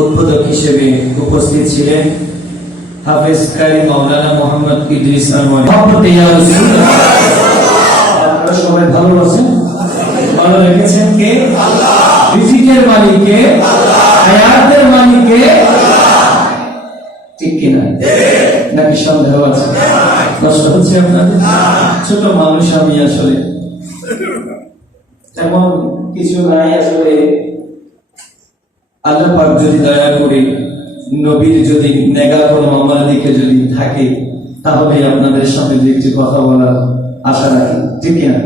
উদ্বোধক হিসেবে উপস্থিত ছিলেন হাফেজ কারি মাওলানা মোহাম্মদ ইদ্রিস আনওয়ারি। আপনারা সবাই ভালো আছেন? ভালো রেখেছেন কে? আল্লাহ। রিজিকের মালিক কে? আল্লাহ। হায়াতের মালিক কে? আল্লাহ। ঠিক কি না? নাকি সন্দেহ আছে? কষ্ট হচ্ছে আপনাদের? ছোট মানুষ আমি, আসলে তেমন কিছু নাই। আসলে আল্লাহ পাক যদি দয়া করে নবীর যদি নেগা কোনো আমার দিকে যদি থাকে, তাহলে আপনাদের সামনে যে একটি কথা বলার আশা রাখি। ঠিক না?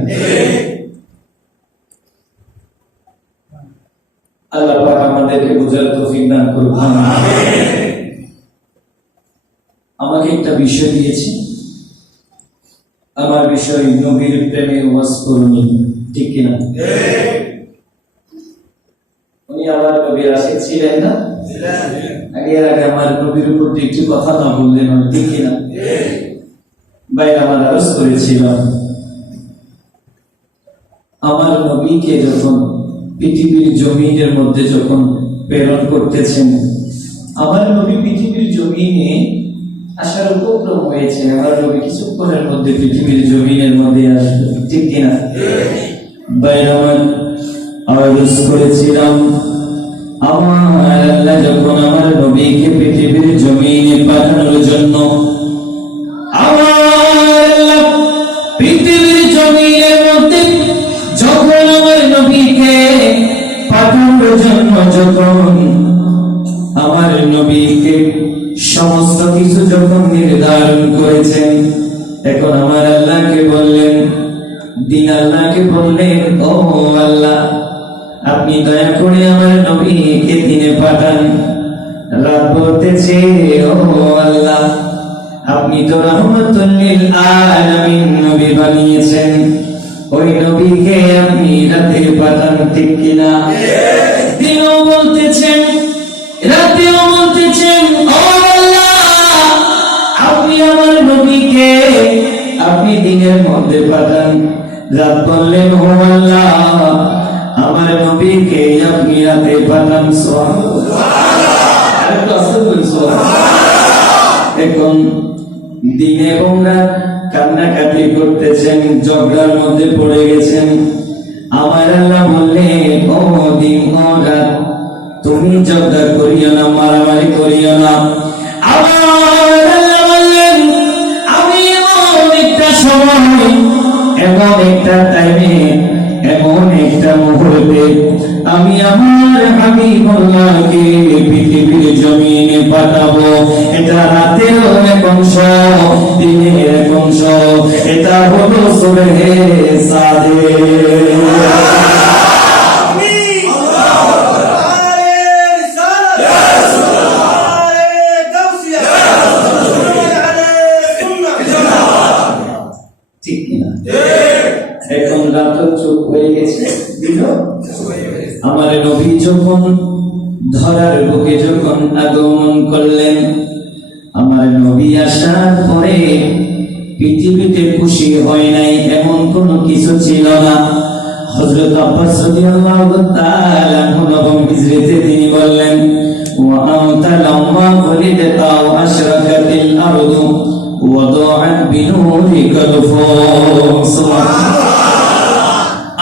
আল্লাহ পাক আমাদেরকে বোঝার তৌফিক দান করুন। আমাকে একটা বিষয় দিয়েছে, আমার বিষয় নবীর প্রেমে ওয়াজ করুন। ঠিক কিনা? উনি আমার নবীর আশিক ছিলেন না? আগে আমার নবীর উপর একটি কথা না বললেন, ঠিক কিনা? ভাই আমার আরজ করেছিলাম, আমার নবীকে যখন পৃথিবীর জমিনের মধ্যে যখন প্রেরণ করতেছেন, আমার নবী পৃথিবীর জমিনে আসার উপক্রম হয়েছে। আমার নবী কিছুক্ষণের মধ্যে পৃথিবীর জমিনের মধ্যে আসবে। ঠিক কিনা? ভাই আমার আরজ করেছিলাম, আমার আল্লাহ যখন আমার নবীকে পৃথিবীর জমিনে পাঠানোর জন্য আমার আল্লাহ পৃথিবীর জমিনের মধ্যে যখন আমার নবীকে পাঠানোর জন্য যখন আমার নবীকে সমস্ত কিছু যখন নির্ধারণ করেছেন, এখন আমার আল্লাহকে বললেন, দিন আল্লাহকে বললেন, ও আল্লাহ আপনি দয়া করে আমার নবীকে দিনে পাঠান। রাত বলতেছে, ও আল্লাহ আপনি তো রাহমাতুল লিল আলামিন নবী বানিয়েছেন, ওই নবীকে আপনি রাতে পাঠান। ঠিক কিনা? দিনও বলতেছেন, রাতেও বলতেছেন, ও আল্লাহ আপনি আমার নবীকে আপনি দিনের মধ্যে পাঠান। রাত বললেন, ও আল্লাহ আমার নবীকে আপনি রাতে পাঠান। এখন দিনে এবং রাত কান্নাকাটি করতেছেন, ঝগড়ার মধ্যে পড়ে গেছেন। আমার আল্লাহ বললেন, ও দিন ও রাত তুমি ঝগড়া করিও না, মারামারি করিও না। আমার আল্লাহ বললেন, আমি এমন একটা সময়, এমন একটা টাইমে, এমন একটা মুহূর্তে আমি আমার হাবিবুল্লাহকে পৃথিবীর জমিনে পাঠাবো। এটা রাতের এক অংশ, দিনের এক অংশ, এটা হলো সুবহে সাদেক। ঠিক কিনা? এখন রাত চুপ হয়ে গেছে, আমার নবী যখন ধরার বুকে যখন আগমন করলেন, আমার নবী আসার পরে পৃথিবীতে খুশি হয় নাই এমন কোনো কিছু ছিল না। হযরত আব্বাস রাদিয়াল্লাহু তাআলা আনহু নবম হিজরতে তিনি বললেন, ওয়া আনতা লাম্মা ওয়ালিদতা ওয়া আশরাকাতিল আরদু ওয়া দাআত বিনুরিকাল ফুস। সুবহানাল্লাহ।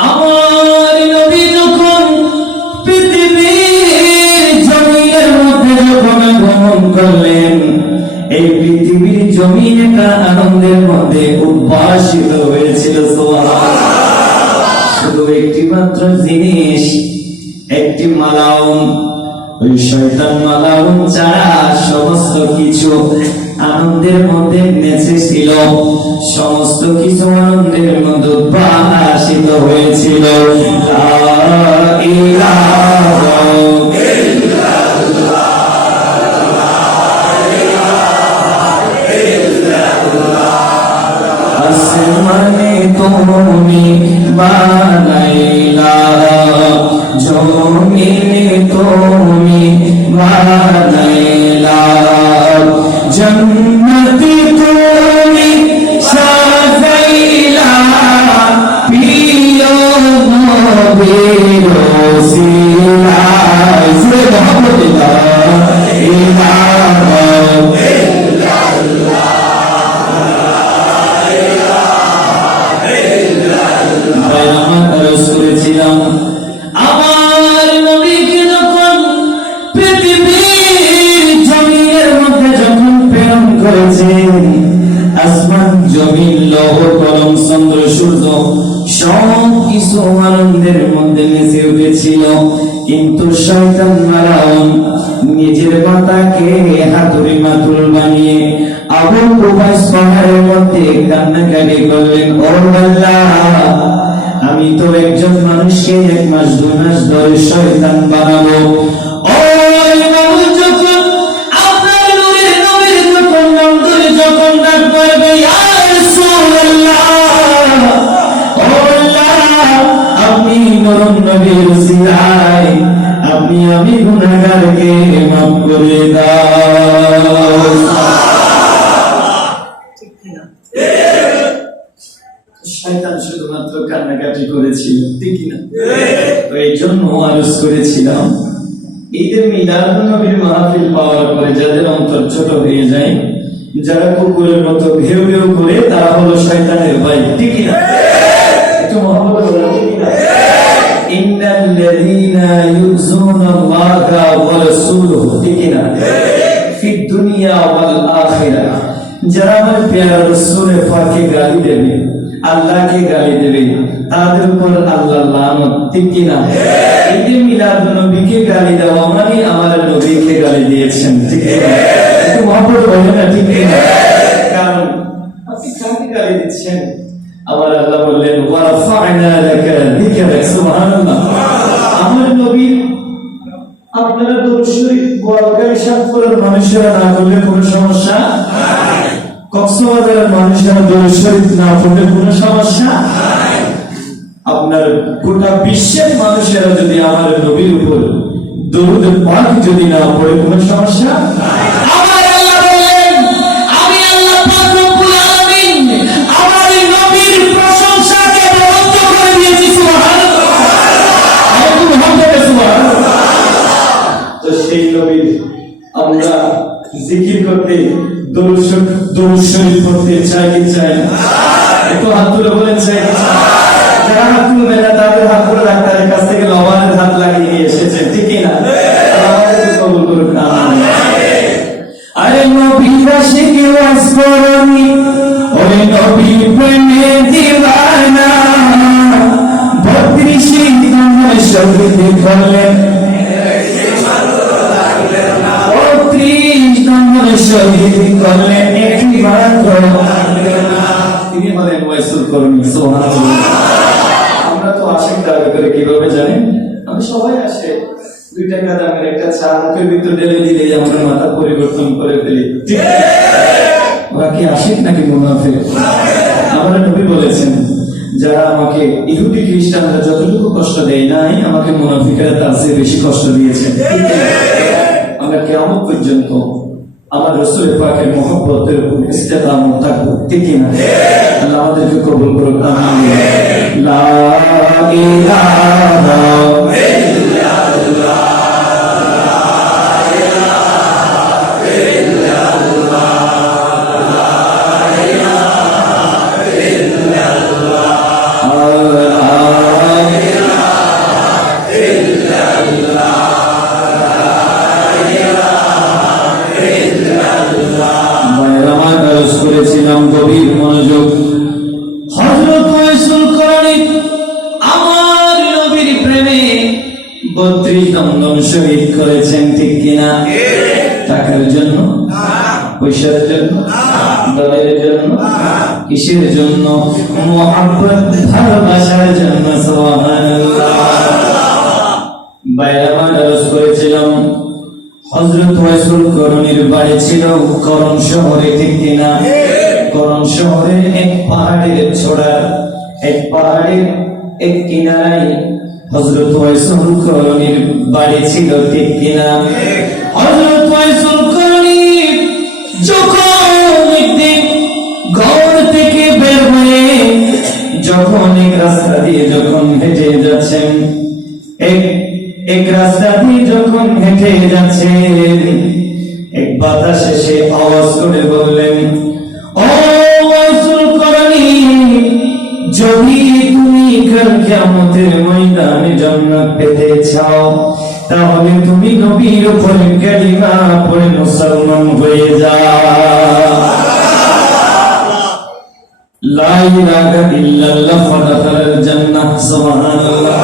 আমার নবী যখন পৃথিবীর জমিনের মধ্যে যখন আগমন করলেন, এই পৃথিবীর জমিন একটা আনন্দের মধ্যে উদ্ভাসিত হয়েছিল। শুধু একটি মাত্র জিনিস, একটি মালাউন ওই শয়তান মালাউন ছাড়া সমস্ত কিছু আনন্দের মধ্যে নেচেছিল, সমস্ত কিছু আনন্দের মধ্যে উদ্ভাসিত হয়েছিল। লা ইলাহা আসমানে তুমি বানাইলা, জমিনে তুমি বানাইলা, জন্নতি তুমি সাজাইলা, প্রিয় নবীর ওসিলায় যে মোহাম্মদ লা ইলাহা করেছিলাম। আমার নবীকে যখন পৃথিবীর জমিনের মধ্যে যখন প্রেরণ করেছেন, আসমান জমিন লৌহ কলম চন্দ্র সূর্য সব কিছু আনন্দের মধ্যে নেচে উঠেছিল, কিন্তু শয়তান মালাউন নিজের মাতাকে হাতুড়ি মাতুল বানিয়ে আবু কুবাইস পাহাড়ের মধ্যে কান্নাকাটি করলেন। ও আল্লাহ, আমি তো একজন মানুষকে 1 মাস 2 মাস ধরে শয়তান বানাবো। ওই মানুষ যখন আপনার নূরের নবীর যখন নাম ধরে যখন ডাক পড়বে, ইয়া রাসূলুল্লাহ, ও আল্লাহ, আপনি নূর নবীর ওসিলায় আপনি আমি গুনাহগারকে মাফ করে দাও। শয়তান শুধুমাত্র কান্নাকাটি করেছিল, ঠিক না? এই জন্য আরজ করেছিলাম, ঈদের মিলাদুন নবীর মাহফিল পাওয়ার পরে যাদের অন্তর ছোট হয়ে যায়, যারা কুকুরের মতো ঘেউ ঘেউ করে, তারা হলো শয়তানের ভাই, ঠিক না? একটু মহব্বত বলেন, ঠিক না? ইন্নাল্লাযীনা ইউযুনাল্লাহা ওয়া রাসূলুহু, ঠিক না? ফিদ দুনিয়া ওয়াল আখিরাহ, যারা আমার প্যারা রাসূলের পাকে গালি দেবে, আল্লাহকে গালি দেবে, তাদের উপর আল্লাহর লানত, ঠিক কি না? ঈদে মিলাদুন নবীকে গালি দেওয়া মানে আমার নবীকে গালি দিয়েছেন, ঠিক কি না? একটু মহব্বত বলেন না, ঠিক কি না? কারণ আপনি কাকে গালি দিচ্ছেন? আমার আল্লাহ বললেন, ওয়া রাফা'না লাকা যিকরাক, সুবহানাল্লাহ। আমার নবী আপনারা দরুদ শরীফ বোয়ালখালী সাতপুরের মানুষেরা না করলে কোনো সমস্যা নাই, কক্সবাজারের মানুষেরা দরুদ শরীফ না পড়লে কোনো সমস্যা নাই, আপনার গোটা বিশ্বের মানুষেরা যদি আমার নবীর উপর দরুদ পাক যদি না পড়ে কোনো সমস্যা নাই। আমার আল্লাহ বলেন, আমি আল্লাহ পাক রব্বুল আলামিন আমার নবীর প্রশংসাকে বন্ধ করে দিয়েছি, সুবহানাল্লাহ। আল্লাহু হামদে, সুবহানাল্লাহ। তো সেই নবীর আমরা জিকির করতে দরুদ শরীফ পড়তে চাই কি চাই না? একটু হাত তুলে বলেন চাই কি চাই? যারা হাত তুলবে না তাদের হাত করে ডাক্তারের কাছ থেকে লবণের হাত লাগিয়ে নিয়ে এসেছে, ঠিক না? আমাদের কবুল করুন, আমিন। আরে নবীর আশিকে ওয়াজ করনি, ওরে নবীর প্রেমে দিওয়ানা, 32 নম্বর শহীদ করলেন, 30 নম্বর শহীদ করলেন একমাত্র তিনি হলেন ওয়াইসুল কর্মী, সুবহানাল্লাহ। আমরা তো আশিক দাবি করে কিভাবে জানেন? আমি সবাই আসে 2 টাকা দামের একটা চা মুখের ভিতর ঢেলে দিলেই আমরা মাথা পরিবর্তন করে ফেলি, ঠিক আছে? ওরা কি আশিক নাকি মুনাফিক? আমার নবী বলেছেন, যারা আমাকে ইহুদি খ্রিস্টানরা যতটুকু কষ্ট দেয় নাই, আমাকে মুনাফিকরা তার চেয়ে বেশি কষ্ট দিয়েছেন। আমরা কিয়ামত পর্যন্ত আমার রাসূলের পাকের মহব্বতের উপর ইস্তেকামত থাকবো, ঠিক না? আল্লাহ আমাদেরকে কবুল করুন, আমিন। লা ইলাহা ইল্লাল্লাহ, করেছিলাম গভীর মনোযোগ। হযরত ওয়াইসুল করণী আমার নবীর প্রেমে 32 দমদম শহীদ করেছেন, পয়সার জন্য, দলের জন্য, কিসের জন্য? মুহাব্বত, ভালোবাসার জন্য। সুবহানাল্লাহ। বাইরে আরজ করেছিলাম, হযরত রাসূল করণীর বাড়ি ছিল করণ শহরে, ঠিক কিনা? করণ শহরের এক পাহাড়ের চূড়া, এক পাহাড়ের এক কিনারায় হযরত রাসূল করণীর বাড়ি ছিল, ঠিক কিনা? হযরত রাসূল করণী যখন একদিন ঘর থেকে বের হয়ে যখন এক রাস্তা দিয়ে যখন হেঁটে যাচ্ছেন, এক রাস্তা দিয়ে যখন হেঁটে যাচ্ছেন, এক বাতাস এসে আওয়াজ করে বললেন, ও রাসূল করণী, যদি তুমি কাল কিয়ামতের ময়দানে জান্নাত পেতে চাও, তাহলে তুমি নবীর উপর কালিমা পড়ে মুসলমান হয়ে যাও। লা ইলাহা ইল্লাল্লাহ ফাদাখালাল জান্নাহ। সুবহানাল্লাহ।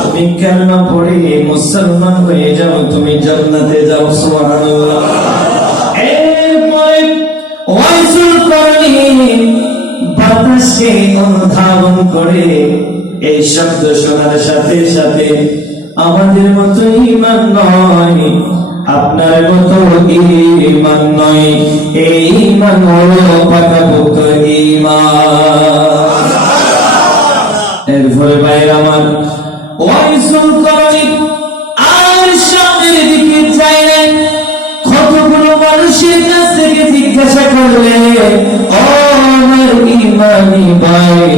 তুমি কালিমা পড়ে মুসলমান হয়ে যাও, তুমি জান্নাতে যাও। সুবহানাল্লাহ। এরপরে রাসূল করণী বাতাসকে অনুধাবন করে এই শব্দ শোনার সাথে সাথে, আমাদের মতো ঈমান নয়, আপনার মতো ঈমান নয়, এই ঈমান হলো পাকাপোক্ত ঈমান। এরপরে ভাইরা আমার, রাসূল করণী আর সামনের দিকে চাইলেন, কতগুলো মানুষের কাছ থেকে জিজ্ঞাসা করলেন, ও আমার ঈমানি ভাই,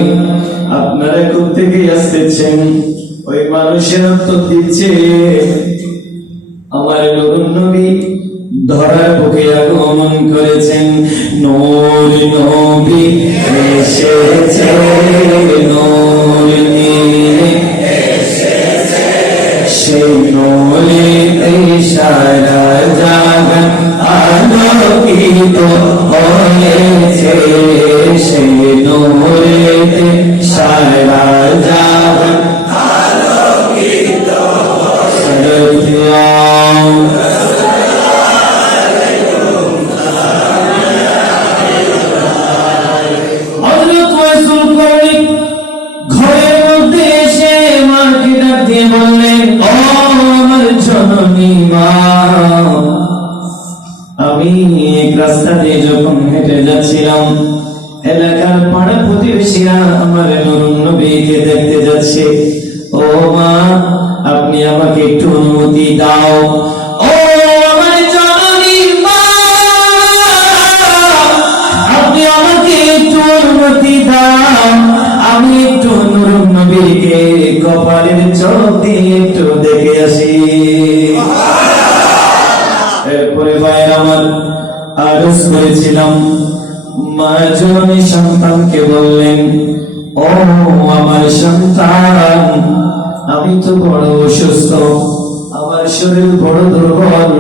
আপনারা কোত্থেকে আসতেছেন? ওই মানুষের উত্তর দিচ্ছে, আমার নূর নবী ধরার বুকে আগমন করেছেন, নূর নবী এসেছে, নূর নিয়ে এসেছে, সেই নূরেতে সারা জাহান আলোকিত হয়েছে, সেই নূরেতে সারা জাহান আলোকিত হয়েছে। হযরত রাসূল করণী ঘরের মধ্যে এসে মাকে ডাক দিয়ে বললেন, ও আমার জননী মা, আমি এক রাস্তা দিয়ে যখন হেঁটে যাচ্ছিলাম, এলাকার পাড়া প্রতিবেশীরা আমার নূর নবীকে দেখতে যাচ্ছে। ও মা, আপনি আমাকে একটু অনুমতি দাও। ও আমার জননী মা, আপনি আমাকে একটু অনুমতি দাও, আমি একটু নূর নবীকে কপালের চোখ দিয়ে একটু দেখে আসি। এরপরে ভাইয়ের আমার আরজ করেছিলাম, মা জননী সন্তানকে বললেন, ও আমার সন্তান, আমি তো বড় অসুস্থ, আমার শরীর বড় দুর্বল,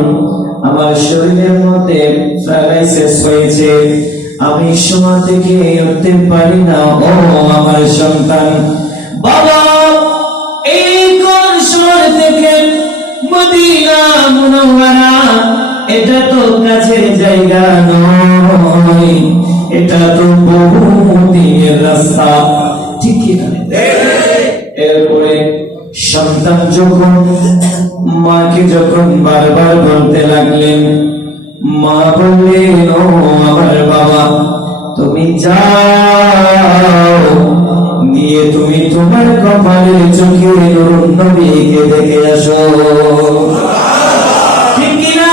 আমার শরীরের মধ্যে প্যারালাইসিস হয়েছে, আমি সময় থেকে উঠতে পারি না। ও আমার সন্তান, বাবা এই কোন শহর থেকে মদিনা মুনাওয়ারা, এটা তো কাছের জায়গা নয়, এটা তো বহু দিনের রাস্তা, ঠিক কি না? এরপরে সন্তান যখন মাকে যখন বারবার বলতে লাগলেন, মা বললেন, ও আমার বাবা, তুমি যাও গিয়ে তুমি তোমার কপালের চোখে নূর নবীকে দেখে আসো। ঠিক কিনা?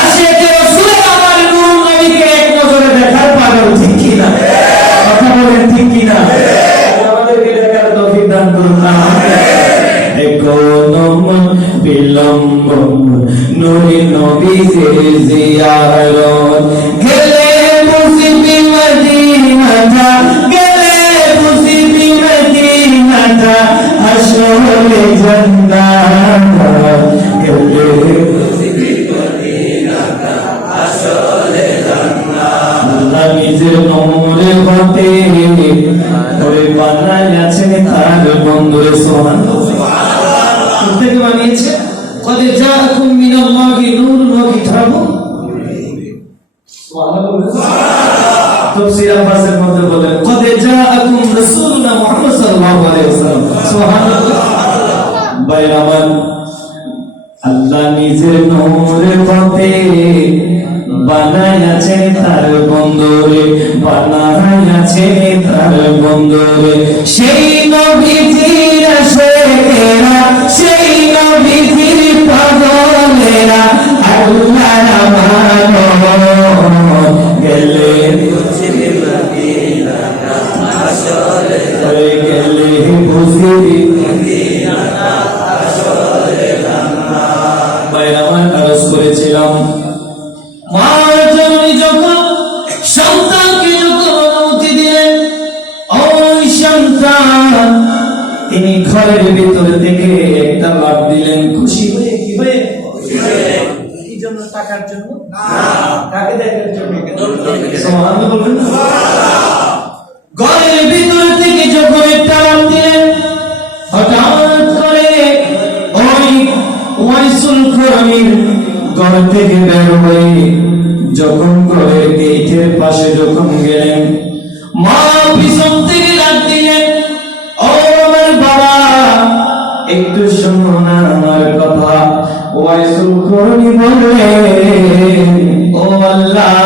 আশিকে রাসূল আমার নূর নবীকে এক নজরে দেখার পাগল, ঠিক কিনা? কথা বলেন, ঠিক কিনা? আমাদেরকে দেখার তৌফিক দান করুন না। কোনো মন বিলম্ব নূর নবীর জিয়ারত, গেলে মুসিবি মদিনা, গেলে মুসিবি মদিনা, আসলে জান্নাত, গেলে মুসিবি মদিনা, আসলে জান্নাত। আল্লাহ নিজের নূরে হতে ওই বানায় আছেন তার বন্ধুরে। সুবহানাল্লাহ। থেকে বানিয়েছে, কদ জাআকুম মিনাল্লাহি নূরুন ওয়া কিতাবুন তাফসীর আব্বাসের মধ্যে বলেন কদ জাআকুম রাসূলুনা মুহাম্মদ সাল্লাল্লাহু আলাইহি ওয়াসাল্লাম। সুবহানাল্লাহ। বাইরামান আল্লাহ নিজের নূরের পথে বানায়াছে তার বন্দরে, বানায়াছে তার বন্দরে। সেই নবীজির আশিকেরা, সেই নবীজির পাগলেরা আল্লাহর আমানত গেলে বুঝিবি মদিনা আসরে, গেলে বুঝিবি মদিনা আসরে। বাইরামান আরজ করেছিলাম মার জননী যখন সন্তানকে যখন অনুমতি দিলেন, ওই সন্তান তিনি ঘরের ভিতর থেকে একটা লাফ দিলেন খুশি হয়ে। কি হয়ে? এই জন্য টাকার জন্য না, কাকে দেখার জন্য? সুবহানাল্লাহ বলবেন না? ঘরের ভিতর থেকে যখন একটা লাফ দিলেন, হঠাৎ করে ওই ওয়াইসুল করণীর ঘর থেকে বের হয়ে যখন ঘরের গেটের পাশে যখন গেলেন, মা পিছন থেকে ডাক দিলেন, ও আমার বাবা একটু শোনো না আমার কথা। ওয়াইসুল করণী বললেন, ও আল্লাহ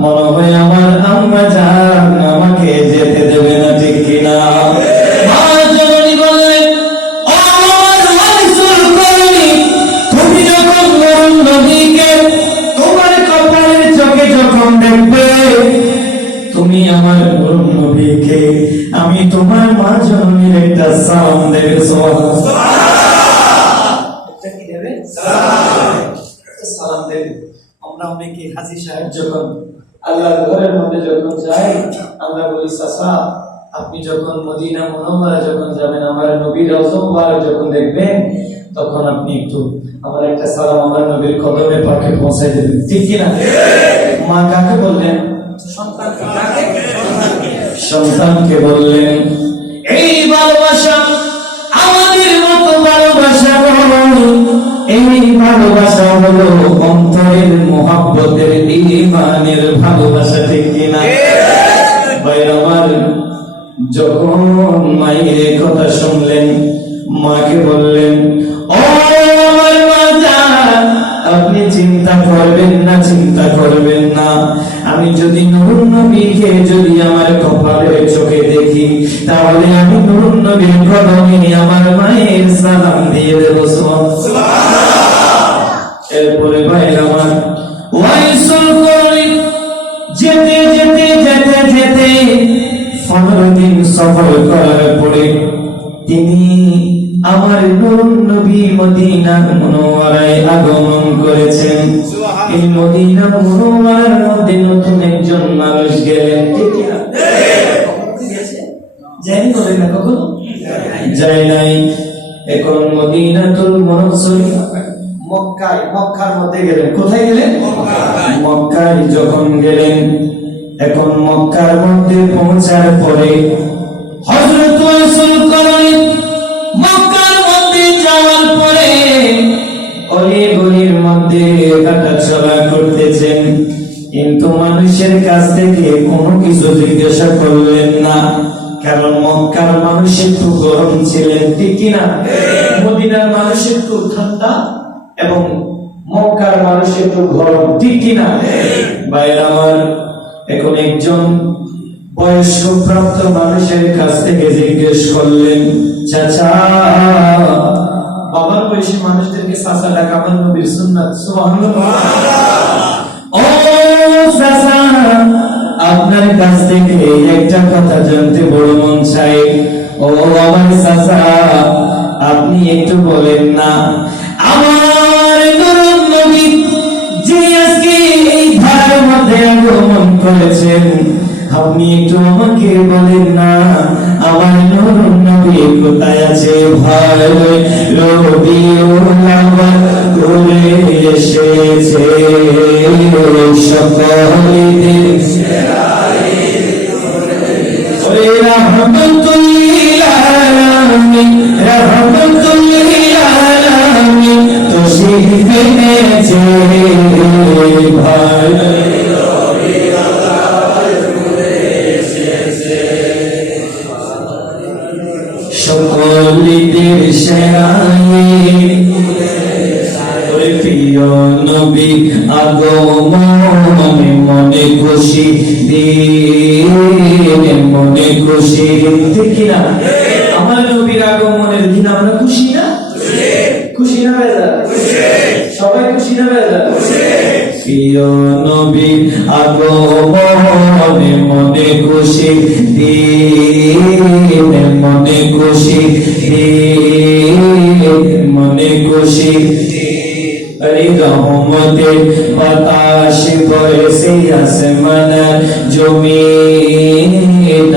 মনে হয় আমার আম্মা জান আমাকে যেতে দেবে না, ঠিক কিনা? মা জননী বললেন, ও আমার ওয়াইসুল করণী, তুমি যখন নবীকে তোমার কপালের চোখে যখন দেখবে, তুমি আমার নবীকে আমি তোমার মা জননীর একটা সালাম দেবে। কি দেবে? সালাম দেবে। আমরা অনেকে হাজী সাহেব যখন আল্লাহর ঘরের মধ্যে যখন যাই, আমরা বলি চাচা আপনি যখন মদিনা মুনাওয়ারা যখন যাবেন, আমার নবীর রওজা মুবারক যখন দেখবেন, তখন আপনি একটু আমার একটা সালাম আমার নবীর কদমে পাকে পৌঁছাই দেবেন, ঠিক কি না? মা কাকে বললেন? সন্তানকে বললেন। এই ভালোবাসা আমাদের মতো ভালোবাসা নয়, এই ভালোবাসা হলো অন্তরের মুহাব্বতের ঈমানের ভালোবাসা, ঠিক কিনা? ভাই আমার যখন মায়ের কথা শুনলেন, মাকে বললেন, ও আমার মা জান আপনি চিন্তা করবেন না, চিন্তা করবেন না। আমি যদি নূর নবীকে যদি আমার কপালের চোখে দেখি, তাহলে আমি নূর নবীর কদমে আমার মায়ের সালাম দিয়ে দেব। এরপরে ভাই আমার ওয়াইসুল করণী যেতে যেতে যেতে যেতে 15 দিন সফর করার পরে তিনি আমার নূর নবী মদিনা মুনাওয়ারায় আগমন করেছেন। এই মদিনা মুনাওয়ারার মধ্যে নতুন একজন মানুষ গেলেন, ঠিক না? যায়নি বলে না, কখনো যায় নাই। এখন মদিনাতুল মুনাওয়ারা মক্কার মধ্যে গেলেন। কোথায় গেলেন? মক্কায় যখন গেলেন, এখন মক্কার মধ্যে পৌঁছার পরে হযরত রাসূল করণী মক্কার মধ্যে যাওয়ার পরে অলি গলির মধ্যে হাঁটাচলা করতেছেন, কিন্তু মানুষের কাছ থেকে কোনো কিছু জিজ্ঞাসা করলেন না, কারণ মক্কার মানুষ একটু গরম ছিলেন, ঠিক কিনা? মদিনার মানুষ একটু ঠান্ডা এবং মক্কার মানুষ একটু গরম, ঠিক কিনা? ভাইরা আমার এখন একজন বয়স্ক প্রাপ্ত মানুষের কাছ থেকে জিজ্ঞেস করলেন, চাচা, বাবার বয়সী মানুষদেরকে চাচা ডাকা আমার নবীর সুন্নাত। সুবহানাল্লাহ। ও চাচা আপনার কাছ থেকে একটা কথা জানতে বড় মন চাই। ও আমার চাচা আপনি একটু বলেন না, আমার নূর নবী যে আজকে এই ধারের মধ্যে আগমন করেছেন, আপনি একটু আমাকে বলেন না আমার নূর নবী কোথায় আছে? ভাই রবিউল আউয়াল কোলে এসেছে সকলেদের ওরে রাহমাতুল লিল আলামিন, রাহমাতুল লিল আলামিন তো শিখেছে ভাই নূরের সেরায়ে প্রিয় নবী আগমনে মনে খুশি দিন মনে খুশি ঠিক না আমার নবীর আগমনের দিন আমরা খুশি না খুশি না বেজার সবাই খুশি না বেজার প্রিয় নবী আগমনে মনে খুশি দিন মনে খুশি দিন মনে খুশি রহমতে বাতাস বয়সে আসমানের জমিন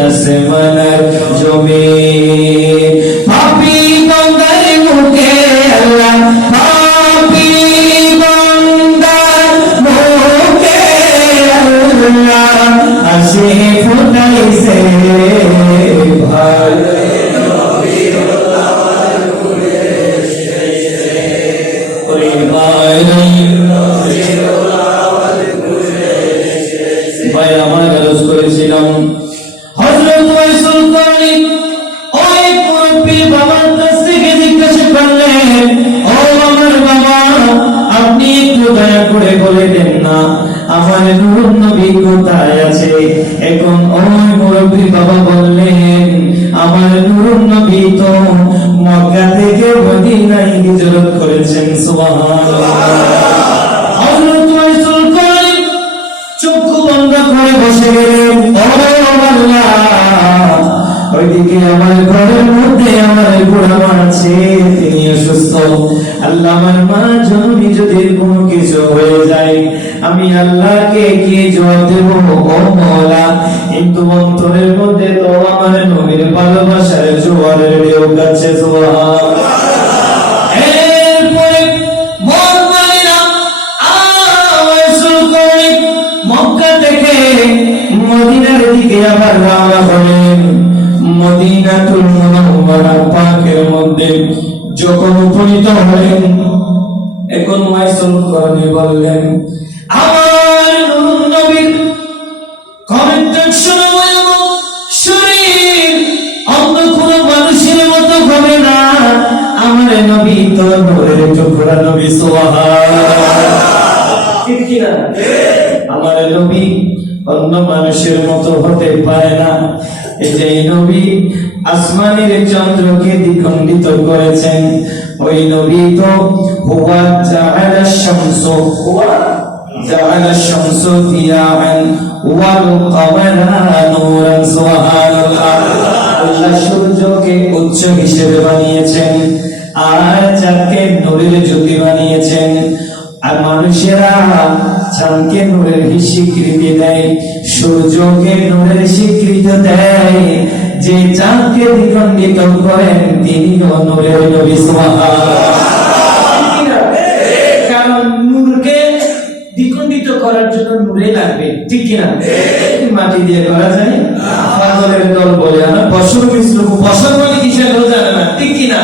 আসমানের জমিন পাপী বান্দার মুখে আল্লাহ পাপী বান্দার মুখে আল্লাহ হাসি ফুটাইছে ভালো ভাই আমার আরজ করেছিলাম হযরত রাসূল করিম ওই মুরব্বি বাবার কাছ থেকে জিজ্ঞাসা করলেন ও আমার বাবা আপনি একটু দয়া করে বলে দেন না আমার নূর নবী কোথায় আছে এখন ওই মুরব্বি বাবা বললেন আমার নূর নবী তো মক্কা থেকে মদিনায় হিজরত করেছেন সুবহানাল্লাহ হযরত রাসূল করিম চক্ষু বন্ধ করে বসে গেলেন ও আল্লাহ ওইদিকে আমার ঘরের মধ্যে আমার বুড়া মা আছে তিনি অসুস্থ আল্লাহ আমার মা জননী যদি কোনো কিছু হয়ে যায় আমি আল্লাহকে কি জবাব দেব ও মওলা কিন্তু অন্তরের মধ্যে তো আমার নবীর ভালোবাসার জোয়ারের ঢেউ কাচ্ছে সুবহানাল্লাহ এরপরে মন মানিনা মক্কা থেকে মদিনার দিকে আবার রওনা হলেন মদিনাতুল মুনাওয়ারা পাকের মধ্যে যখন উপনীত হলেন এখন ওয়াইসুল করণী বললেন আমার নূর নবীর কমেন্টার শোনা বলবো শরীর অন্য কোনো মানুষের মতো হবে না আমার নবী তো নূরের টুকরা নবী সুবহানাল্লাহ ঠিক কি না আমার নবী অন্য মানুষের মতো হতে পারে না এই যে নবী আসমানের চন্দ্রকে দ্বিখণ্ডিত করেছেন ওই নবী তো হুয়া জাআলা শামসু হুয়া জাআলা শামসু দিয়াআন ওয়াল কমারা নূরান সুবহানাল্লাহ আল্লাহ সূর্যকে উচ্চ হিসেবে বানিয়েছেন আর চাঁদকে নূরের জ্যোতি বানিয়েছেন আর মানুষেরা চাঁদকে নূরের স্বীকৃতি দেয় সূর্যকে নূরের স্বীকৃতি দেয় যে চাঁদকে দ্বিখণ্ডিত করেন তিনিও নূরের নবী সুবহানাল্লাহ কারণ নূরকে দ্বিখণ্ডিত করার জন্য নূরে লাগবে ঠিক কিনা মাটি দিয়ে করা যায় পাগলের দল বলে না বছর মিশ্র বছর মানে কিসের দল জানে না ঠিক কিনা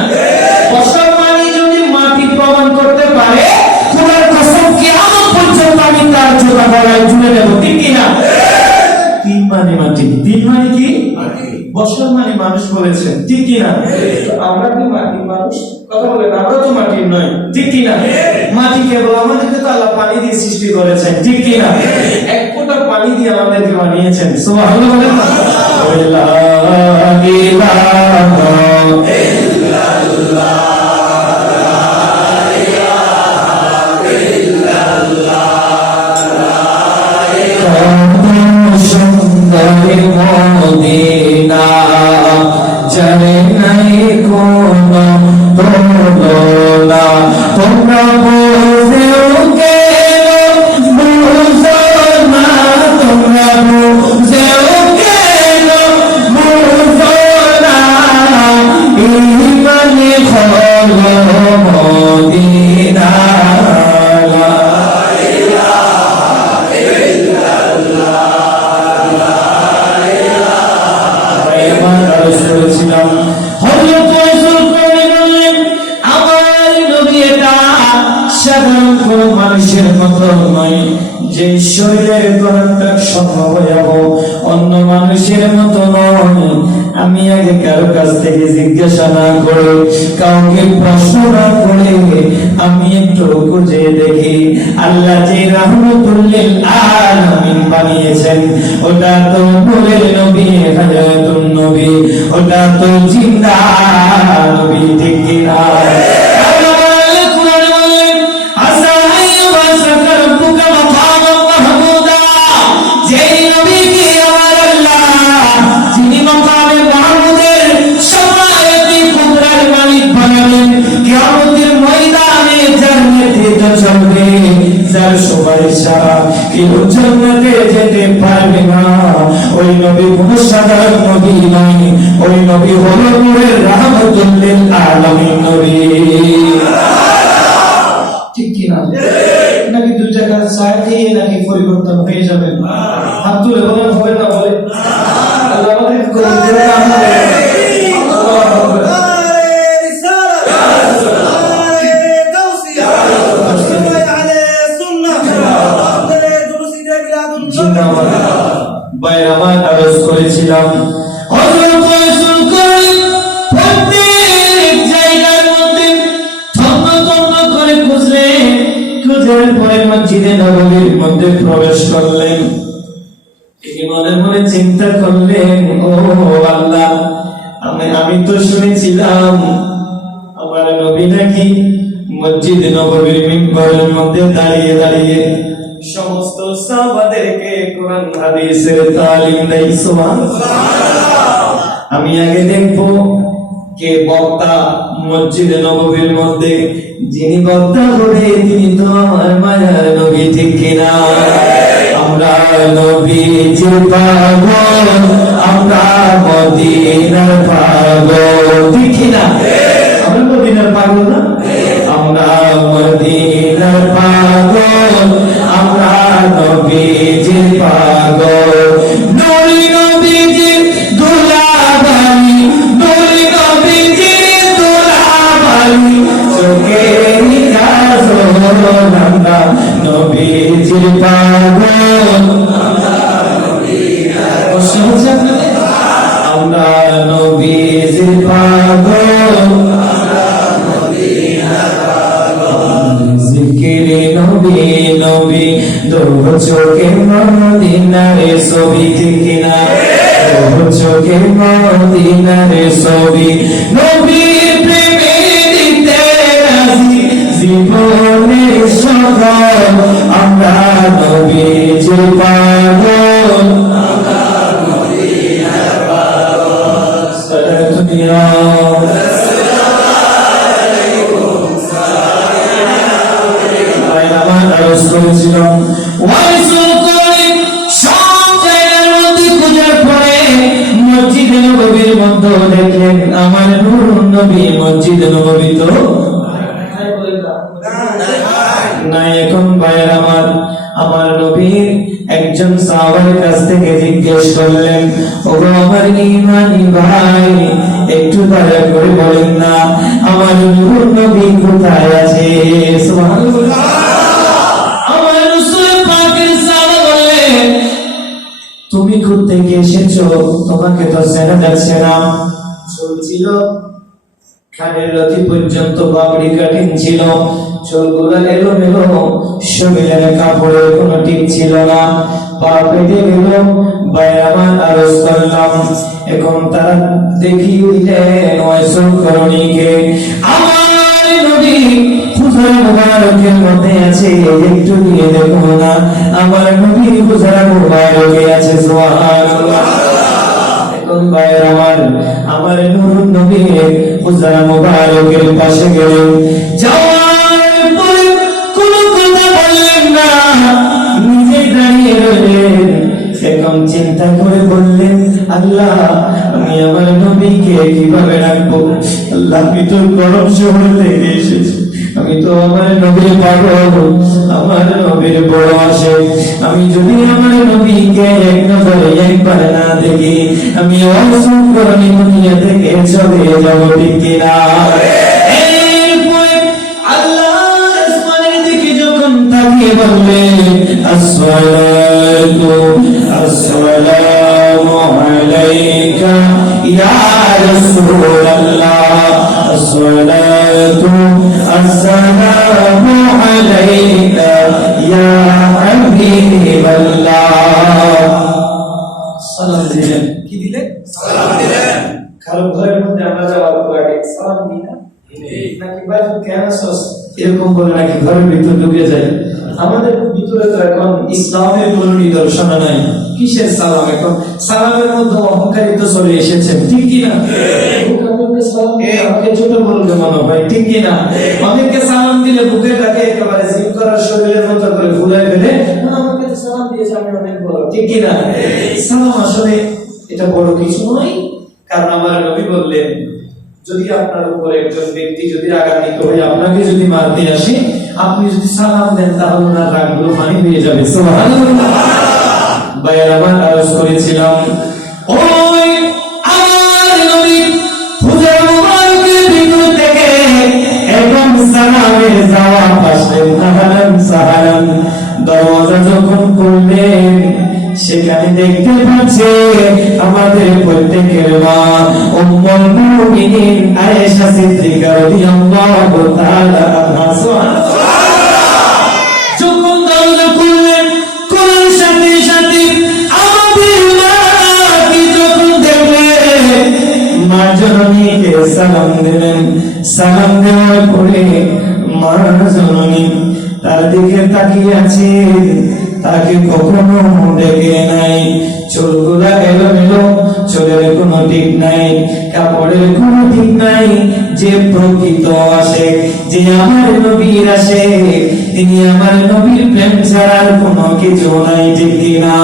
বছর মানে যদি মাটি প্রমাণ করতে পারে তোমার কসম কিয়ামত পর্যন্ত আমি তার জোড়া গলায় ঝুলে দেব ঠিক কিনা তিন মানে মাটি তিন মানে কি বছর মানে মানুষ বলেছেন ঠিক কিনা আমরা কি মাটি মানুষ কথা বলেন আমরা তো মাটির নয় ঠিক কিনা মাটি কেবল আমাদেরকে তো আল্লাহ পানি দিয়ে সৃষ্টি করেছেন ঠিক কিনা এক ফোঁটা পানি দিয়ে আমাদেরকে বানিয়েছেন সুবহানাল্লাহ বলেন না লা ইলাহা ইল্লাল্লাহ মদিনা জানে নাই কোন তোলা তোমরা বুঝেও কেন বুঝো না তোমরা বুঝেও কেন বুঝো না ইমানে হলো মদিনা লা ইলাহা ইল্লাল্লাহ শরীরের গঠনটা সম্ভব যাব অন্য মানুষের মতো নয়। আমি আগে কারো কাছ থেকে জিজ্ঞাসা না করে, কাউকে প্রশ্ন না করে আমি একটু খুঁজে দেখি আল্লাহ যে রাহমাতুল লিল আলামিন বানিয়েছেন ওটা তো নূরের নবী, হায়াতুন নবী, ওটা তো জিন্দা নবী, ঠিক কিনা? যার সুপারিশা কেউ জান্নাতে যেতে পারবে না। ওই নবী কোন সাধারণ নবী নয়, ওই নবী হলো নূরের রাহমাতুল লিল আলামিন নবী, ঠিক কি না? নাকি দুই টাকা চাইতে নাকি পরিবর্তন হয়ে যাবে? হাত তুলে বলেন হবে না? বলে আল্লাহ আমাদের কবুল কাম করে। আরজ করেছিলাম হযরত রাসূল করিম প্রত্যেক জায়গার মধ্যে তন্ন করে খুঁজলেন, খুঁজার পরে মসজিদে নববীর মধ্যে প্রবেশ করলেন। মনে মনে চিন্তা করলেন, ও আল্লাহ, আমি তো শুনেছিলাম আমার নবী নাকি মসজিদে নববীর মিম্বরের মধ্যে দাঁড়িয়ে দাঁড়িয়ে সমস্ত সাহাবাদেরকে কোরআন হাদিসের তালিম দেয়। সুবহানাল্লাহ। আমি আগে দেখবো কে বক্তা মসজিদে নববীর মধ্যে। যিনি বক্তা হবে তিনি তো আমার মায়ার নবী, ঠিক কিনা? আমরা নবীজির পাগল, আমরা মদিনার পাগল, ঠিক কিনা? আমরা মদিনার পাগল না? আমরা মদিনার পাগল, আমরা নবীজির পাগল। নূরি নবীজির দুলাবালি, নূরি নবীজির দুলাবালি, চোখের কাজল, আমরা নবীজির পাগল, আমরা নবীজির পাগল, জিকিরে নবী নবী দো চোখে মদিনার ছবি, ঠিক কিনা? দো চোখে মদিনার ছবি, নবীর প্রেমে দিতে রাজি জীবনের সকল, আমরা নবীজির পাগল, আমরা মদিনার পাগল। সালাতুল্লাহ করেছিলাম। ওয়াইসুল করিম সব জায়গার মধ্যে খোঁজার পরে মসজিদে নববীর মধ্যে দেখলেন আমার নূর নবী মসজিদে নববী তো নাই। এখন ভাইয়ের আমার নবীর একজন সাহাবার কাছ থেকে জিজ্ঞেস করলেন, ওগো আমার ঈমানি ভাই, একটু দয়া করে বলেন না আমার নূর নবী কোথায় আছে? সুবহানাল্লাহ। তুমি কোত্থেকে এসেছো? তোমাকে তো চেনা যাচ্ছে না। চলছিল কানের লতি পর্যন্ত, বাবরি কাটিং ছিল, চুলগুলো এলোমেলো, শরীরের কাপড়ের কোনো টিপ ছিল না, পা পেটে গেল। বাইরামান আরজ করলাম। এখন তারা দেখি উঠলেন ওয়াইসুল করণীকে। আমার নবী হুজরা মুবারকের মধ্যে আছে, একটু দিয়ে দেখো না আমার নবী হুজরা মুবারকে আছে। সুবহানাল্লাহ। এখন ভাইয়ের আমার নূর নবী হুজরা মুবারকের পাশে গেলেন, যাওয়ার পরে কোনো কথা বললেন না, নিজে দাঁড়িয়ে রইলেন। এখন চিন্তা করে বললেন, আল্লাহ আমি আমার নবীকে কিভাবে রাখবো? আল্লাহ আমি তো গরম শহর থেকে এসেছি, আমি তো আমার নবীর পাগল, আমার নবীর বড় আসে। আমি যদি আমার নবীকে এক নজরে একবার না দেখি আমি অসংকরণী দুনিয়া থেকে চলে যাব, ঠিক কিনা? এরপরে আল্লাহর আসমানের দিকে যখন তাকিয়ে বললেন আসসালাতু আসসালামু আলাইকা ইয়া রাসূলুল্লাহ আসসালাতু আসসালামু আলাইকা ইয়া হাবিবাল্লাহ। সালাম দিলেন। কি দিলেন? সালাম দিলেন। কারো ঘরের মধ্যে আমরা যাওয়ার আগে সালাম দিই না? নাকি বাইরে কেন আসছ এরকম বলে নাকি ঘরের ভিতর ঢুকে যায়? আমাদের ভিতরে তো এখন ইসলামের কোনো নিদর্শন নাই। কিসের সালাম? এখন সালামের মধ্যে অহংকারিত চলে এসেছে, ঠিক কি না? আমাকে ছোট বলবে মনে হয়, ঠিক কি না? অনেককে সালাম দিলে বুকেটাকে একেবারে জিম করার শরীরের মতো করে ফুলে ফেলে আমাকে সালাম দিয়েছে আমি অনেক বড়, ঠিক কি না? সালাম আসলে এটা বড় কিছু নয়। কারণ আমার নবী বললেন যদি আপনার উপর একজন ব্যক্তি যদি রাগান্বিত হয়ে আপনাকে যদি মারতে আসে, আপনি যদি সালাম দেন তাহলে ওনার রাগগুলো পানি হয়ে যাবে। সুবহানাল্লাহ। ভাইয়ের আমার আরজ করেছিলাম ওই আমার নবী হুজুর মুবারকের ভিতর থেকে একদম সালামের জবাব আসলেন, আহলান সাহালান। দরজা যখন খুললেন সেখানে দেখতে পাচ্ছে আমাদের প্রত্যেকের মা উম্মুল মুমিনিন আয়েশা সিদ্দিকা রাদিয়াল্লাহু তাআলা আনহা। যখন দরজা খুললেন, খোলার সাথে সাথে আমাদের মাকে যখন দেখলেন, মা জননীকে সালাম দিলেন। সালাম দেওয়ার পরে মা জননী তার দিকে তাকিয়ে আছে, তাকে কখনো দেখে নাই। চুলগুলা এলোমেলো, চুলের কোনো ঠিক নাই, কাপড়ের কোনো ঠিক নাই। যে প্রকৃত আসে, যে আমার নবীর আসে, তিনি আমার নবীর প্রেম ছাড়ার কোনো কিছু নাই, ঠিক কিনা?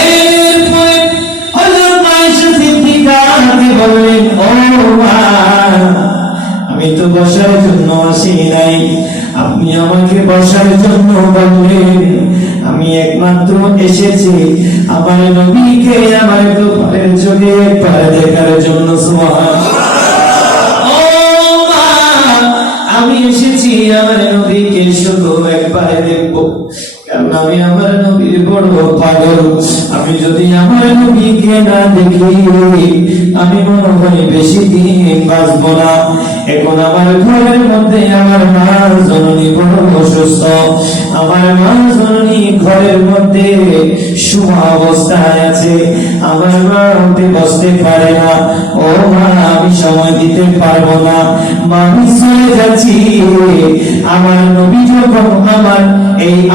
এরপরে হযরত আয়েশা সিদ্দিকা বললেন, ও মা, আমি তো বসার জন্য আসি নাই, আপনি আমাকে বসার জন্য বললেন। আমি একমাত্র এসেছি আমার নবীকে আমার কপালের চোখে একবার দেখার জন্য। সুবহানাল্লাহ। ও মা, আমি এসেছি আমার নবীকে শুধু একবার দেখবো, কারণ আমি আমার নবীর বড় পাগল। আমি যদি আমার নবীকে না দেখি আমি মনে হয় বেশি দিন বাঁচব না। এখন আমার ঘরের মধ্যে আমার মা জননী বড় অসুস্থ। আমার মা জননী ঘরের মধ্যে শুয়া অবস্থায় আছে। আমার মা উঠে বসতে পারে না। ও মা, আমি সময় দিতে পারবো না, মা আমি চলে যাচ্ছি। আমার নবী যখন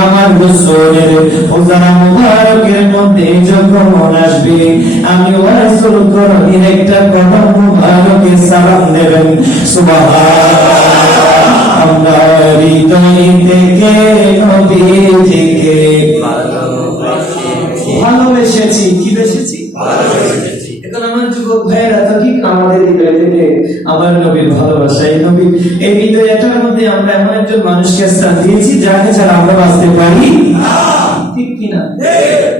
আমার রাসূলের ওজানা মুবারকের মধ্যে যখন আসবে, আমি রাসূল করণের একটা কথা মুবারকে সালাম দেবেন। সুবহানাল্লাহ। আমরা হৃদয় থেকে নবীজিকে ভালোবেসেছি। কি বেসেছি? ভালোবেসেছি। এখন আমার যুবক ভাইয়েরা তো ঠিক আমাদের হৃদয় থেকে আমার নবীর ভালোবাসা, এই হৃদয়টার মধ্যে আমরা এমন একজন মানুষকে স্থান দিয়েছি যাকে ছাড়া আমরা বাঁচতে পারি না, ঠিক কিনা?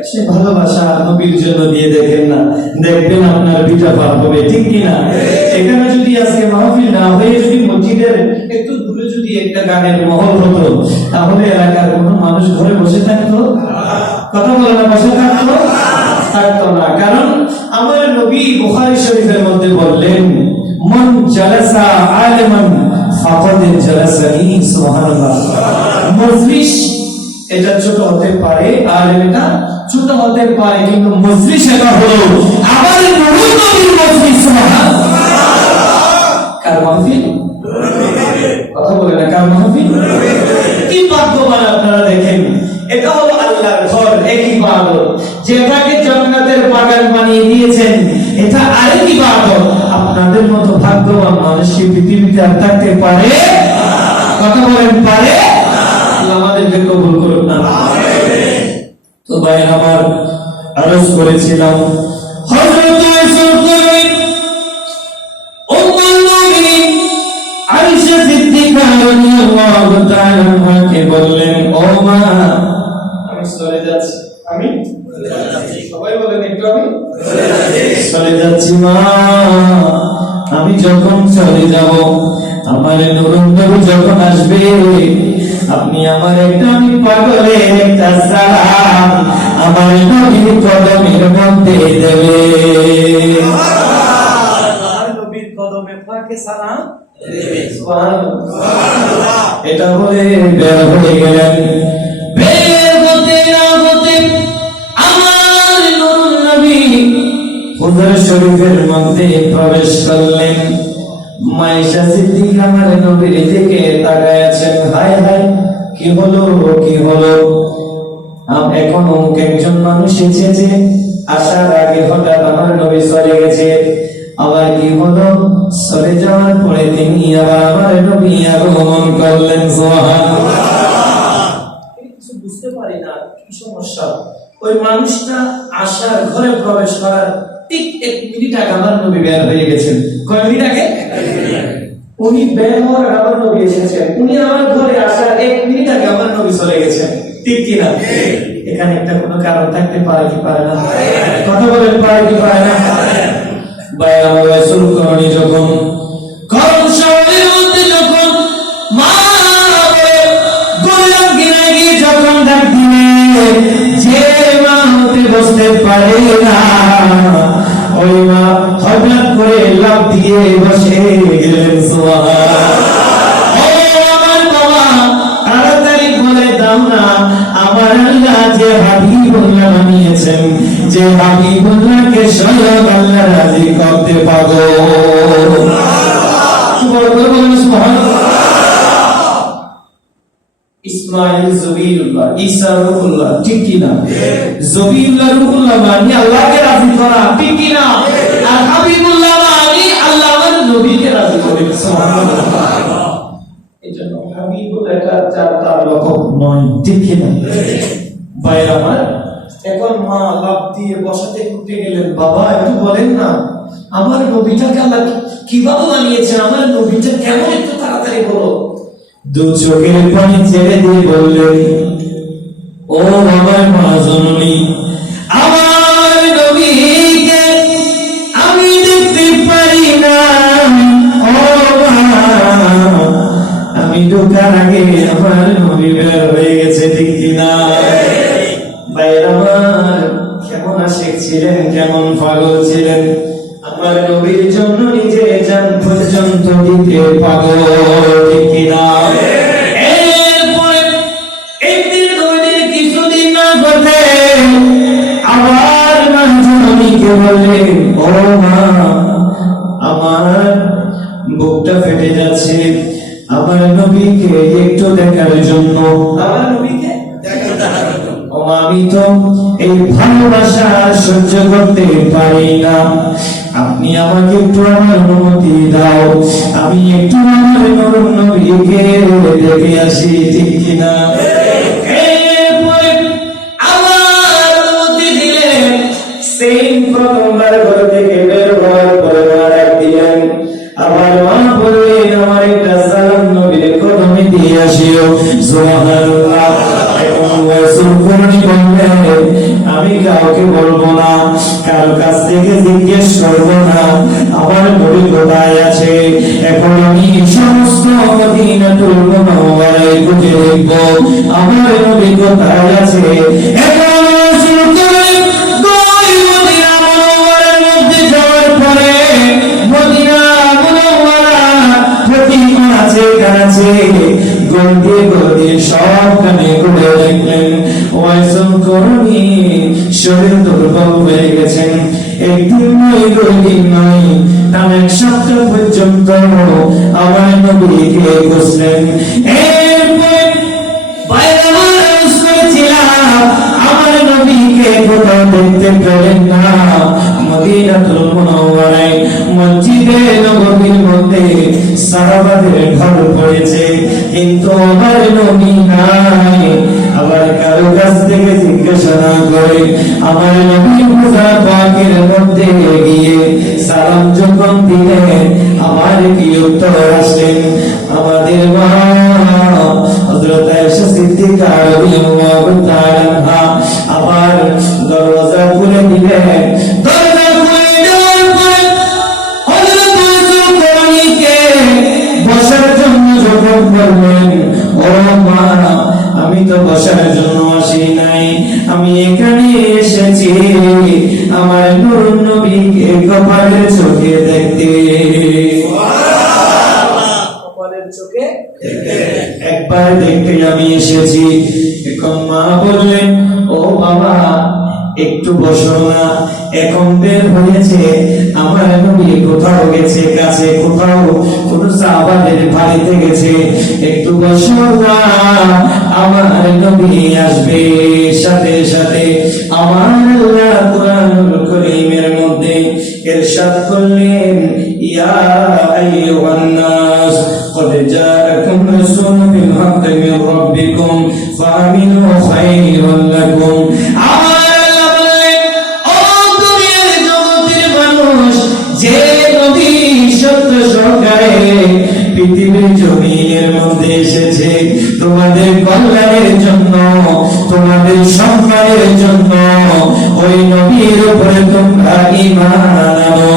সে ভালোবাসা নবীর জন্য দিয়ে দেখেন না, দেখবেন আপনার বিটা পার হবে, ঠিক কিনা? এখানে যদি আজকে মাহফিল না হয়ে যদি মসজিদের একটু দূরে যদি একটা গানের মহল হতো, তাহলে এলাকার কোনো মানুষ ঘরে বসে থাকতো? কথা বলে না, বসে থাকতো না। কারণ আমার নবী বুখারী শরীফের মধ্যে বললেন, মান জালাসা আলিমান ফাকাদ জালাসানি। সুবহানাল্লাহ। মজলিস এটা ছোট হতে পারে, আর এটা ছোট হতে পারে, কিন্তু মজলিস এটা হলো আমার নবীর মজলিস। সুবহানাল্লাহ। কার মাহফিল? কথা বলে না, কার মাহফিল? কি ভাগ্যবান আপনারা! দেখেন, এটা হলো আল্লাহর ঘর, এক ইবাদত। যেটাকে জান্নাতের বাগান বানিয়ে দিয়েছেন, এটা আরেক ইবাদত। আপনাদের মতো ভাগ্যবান মানুষ কি পৃথিবীতে আর থাকতে পারে? কথা বলেন, পারে? আল্লাহ আমাদেরকে কবুল করুন না। তো ভাই আমার আরজ করেছিলাম, হযরত আয়েশা সিদ্দিকা রাদিয়াল্লাহু তাআলা আনহাকে বললেন, ও মা, আমি চলে যাচ্ছি। আমি সবাই বলেন একটু, আমি চলে যাচ্ছি মা। আমি যখন চলে যাব, আমার নূর নবী যখন আসবে, আপনি আমার একটা আমি পাগলের একটা সালাম আমার নবীর কদমের মধ্যে দেবে। নবীর কদমে পাকে সালাম দেবে। সুবহানাল্লাহ। এটা বলে বের হয়ে গেলেন। বের হতে না হতে আমার নূরুন নবী হুজুর শরীফের মধ্যে প্রবেশ করলেন। মায়েশা সিদ্দিকা আমার নবীর দিকে তাকায় আছেন। হায় হায়, কি হলো কি হলো? এখন অমুক একজন মানুষ এসেছে, আসার আগে হঠাৎ আমার নবী চলে গেছে। আবার কি হলো? চলে যাওয়ার পরে তিনি আবার আমার নবী আগমন করলেন। সুবহানাল্লাহ। কিছু বুঝতে পারি না কি সমস্যা। ওই মানুষটা আসার ঘরে প্রবেশ করার ঠিক 1 মিনিট আগে আমার নবী বের হয়ে গেছেন। কয় মিনিট আগে? উনি বের হওয়ার আগে আমার নবী এসেছেন। উনি আমার ঘরে আসার 1 মিনিট আগে আমার নবী চলে গেছেন। ঠিক কি না? এখানে একটা কোনো কারণ থাকতে পারে কি পারে না? কথা বলেন, পারে কি পারে না? বাইরে আমার রাসূল করণী যখন করণ শহরের মধ্যে যখন মা গোলাম গিয়ে গিয়ে যখন ডাক দিলে যে মা হতে বসতে পারে না, ওই মা হঠাৎ করে লাফ দিয়ে বসে গেলেন। সুবহানাল্লাহ। ও আমার বাবা, তাড়াতাড়ি বলে দাও না, আমার আল্লাহ যে হাবিবুল্লাহ বানিয়েছেন, যে হাবিবুল্লাহকে স্বয়ং আল্লাহ রাজি করতে পাগল। সুবহানাল্লাহ। ইসমাইল জবিউল্লাহ, ঈসা রূহুল্লাহ, ঠিক কি না? জবিউল্লাহ রূহুল্লাহ মানে আল্লাহকে রাজি করা, ঠিক কি না? আর হাবিবুল্লাহ মানে আল্লাহর নবীকে রাজি করে। সুবহানাল্লাহ। এজন্য হাবিবুল একটা তার লকব নয়, ঠিক কি না? ভাই আমার, এখন মা লাফ দিয়ে বসাতে উঠে গেলেন। বাবা একটু বলেন না, আমার নবীটাকে আল্লাহ কিভাবে বানিয়েছেন? আমার নবীটা কেমন, একটু তাড়াতাড়ি বলো। দু চোখের পানি ছেড়ে দিয়ে বললেন, ও আমার মা জননী, আমার নবীকে আমি দেখতে পারি না। ও মা, আমি ঢোকার আগে আমার নবী বের হয়ে গেছে, ঠিক কিনা? ভাইরা আমার, কেমন আশিক ছিলেন, কেমন পাগল ছিলেন। আমার নবীর জন্য নিজে জান পর্যন্ত দিতে পাগল, ঠিক কিনা? এরপরে একদিন দুই দিন কিছুদিন না ঘটে আবার মা জননীকে বললেন, ও মা, আমার বুকটা ফেটে যাচ্ছে, আমার নবীকে একটু দেখার জন্য। আমার নবীকে দেখার জন্য। ও মা, আমি তো এই ভালোবাসা সহ্য করতে পারি না, আপনি আমাকে একটু আমার অনুমতি দাও, আমি একটু আমার নূর নবীকে দেখে আসি, ঠিক কিনা? এরপরে আমার অনুমতি দিলেন। সেই প্রথমবার ঘর থেকে বের হওয়ার পরে মা ডাক দিলেন। আমার মা বললেন, আমার একটা সালাম নবীর কদমে দিয়ে আসিও। সুবহানাল্লাহ। এখন রাসূল করণী বললেন, আমি কাউকে বলবো না, কারো কাছ থেকে জিজ্ঞেস করবো না আমার নবী কোথায় আছে। এখন আমি সমস্ত মদিনাতুল মুনাওয়ারায় খুঁজে দেখবো আমার নবী কোথায় আছে। এখন রাসূল করণী মদিনা মুনাওয়ারার মধ্যে যাওয়ার পরে মদিনা মুনাওয়ারা প্রতি কোণাচে কাছে গন্ডে গন্ডে সবখানে ঘুরে দেখলেন ওয়াইসুল করণী শরীর দুর্বল হয়ে গেছেন। একদিন নয়, 2 দিন নয়, তার 1 সপ্তাহ পর্যন্ত আমার নবীকে খুঁজলেন। এরপরে বাইরে মানুষ করেছিলাম, আমার নবীকে কোথাও দেখতে পেলেন না। মদিনাতুল মুনাওয়ারায় মসজিদে নববীর মধ্যে সাহাবাদের ঘর পড়েছে, কিন্তু আমার নবী নাই। আবার কারো কাছ থেকে জিজ্ঞাসা না করে আমার নবী মুসা পাকের মধ্যে গিয়ে সালাম যখন দিলেন, আমার কি উত্তর আসলেন? আমাদের মা হযরত আয়েশা সিদ্দিকা রাদিয়াল্লাহু তাআলা আনহা আবার দরজা খুলে দিলেন। দরজা খুলে দেওয়ার পরে হযরত রাসূল করণীকে বসার জন্য যখন বললেন, ও মা এখানে এসেছি আমার নূর নবীকে কপালের চোখে দেখতে। কপালের চোখে একবার দেখতে আমি এসেছি। এখন মা বললেন, ও বাবা একটু বসো না, এখন বের হয়েছে আমার নবী কোথাও গেছে, কাছে কোথাও কোন সাহাবাদের বাড়িতে গেছে, একটু বসো না, আমার নবী আসবে। সাথে সাথে আমার আল্লাহ কুরআনুল কারীমের মধ্যে ইরশাদ করলেন, ইয়া আইয়ুহান নাস قد جاءكم رسول بالحق من ربكم فآمنوا خيرا لكم। যে নবী সত্য সহকারে পৃথিবীর জমিনের মধ্যে এসেছে তোমাদের কল্যাণের জন্য, তোমাদের সম্মানের জন্য, ওই নবীর উপরে তোমরা ঈমান আনো।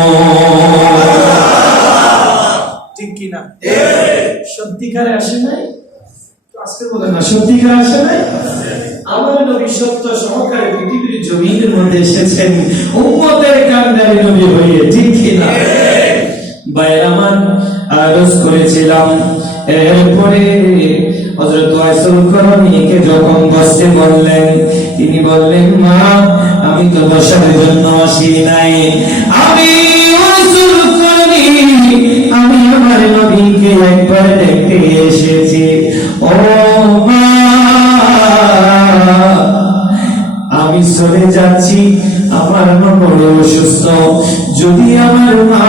ঠিক কিনা? সত্যিকারে আসে নাই? আজকে বলে না, সত্যিকার আসে নাই? আমার নবী সত্য সহকারে পৃথিবীর জমিনের মধ্যে এসেছেন উম্মতের কান্ডারি নবী হয়ে, ঠিক কিনা? বাইরামান আরজ করেছিলাম। এরপরে হযরত ওয়াইসুল করণীকে যখন বসতে বললেন, তিনি বললেন, মা আমি তো বসার জন্য আসি নাই, আমি ওয়াইসুল করণী আমি আমার নবীকে একবার দেখতে এসেছি। ও মা আমি চলে যাচ্ছি, আমার মা বড় অসুস্থ, যদি আমার মা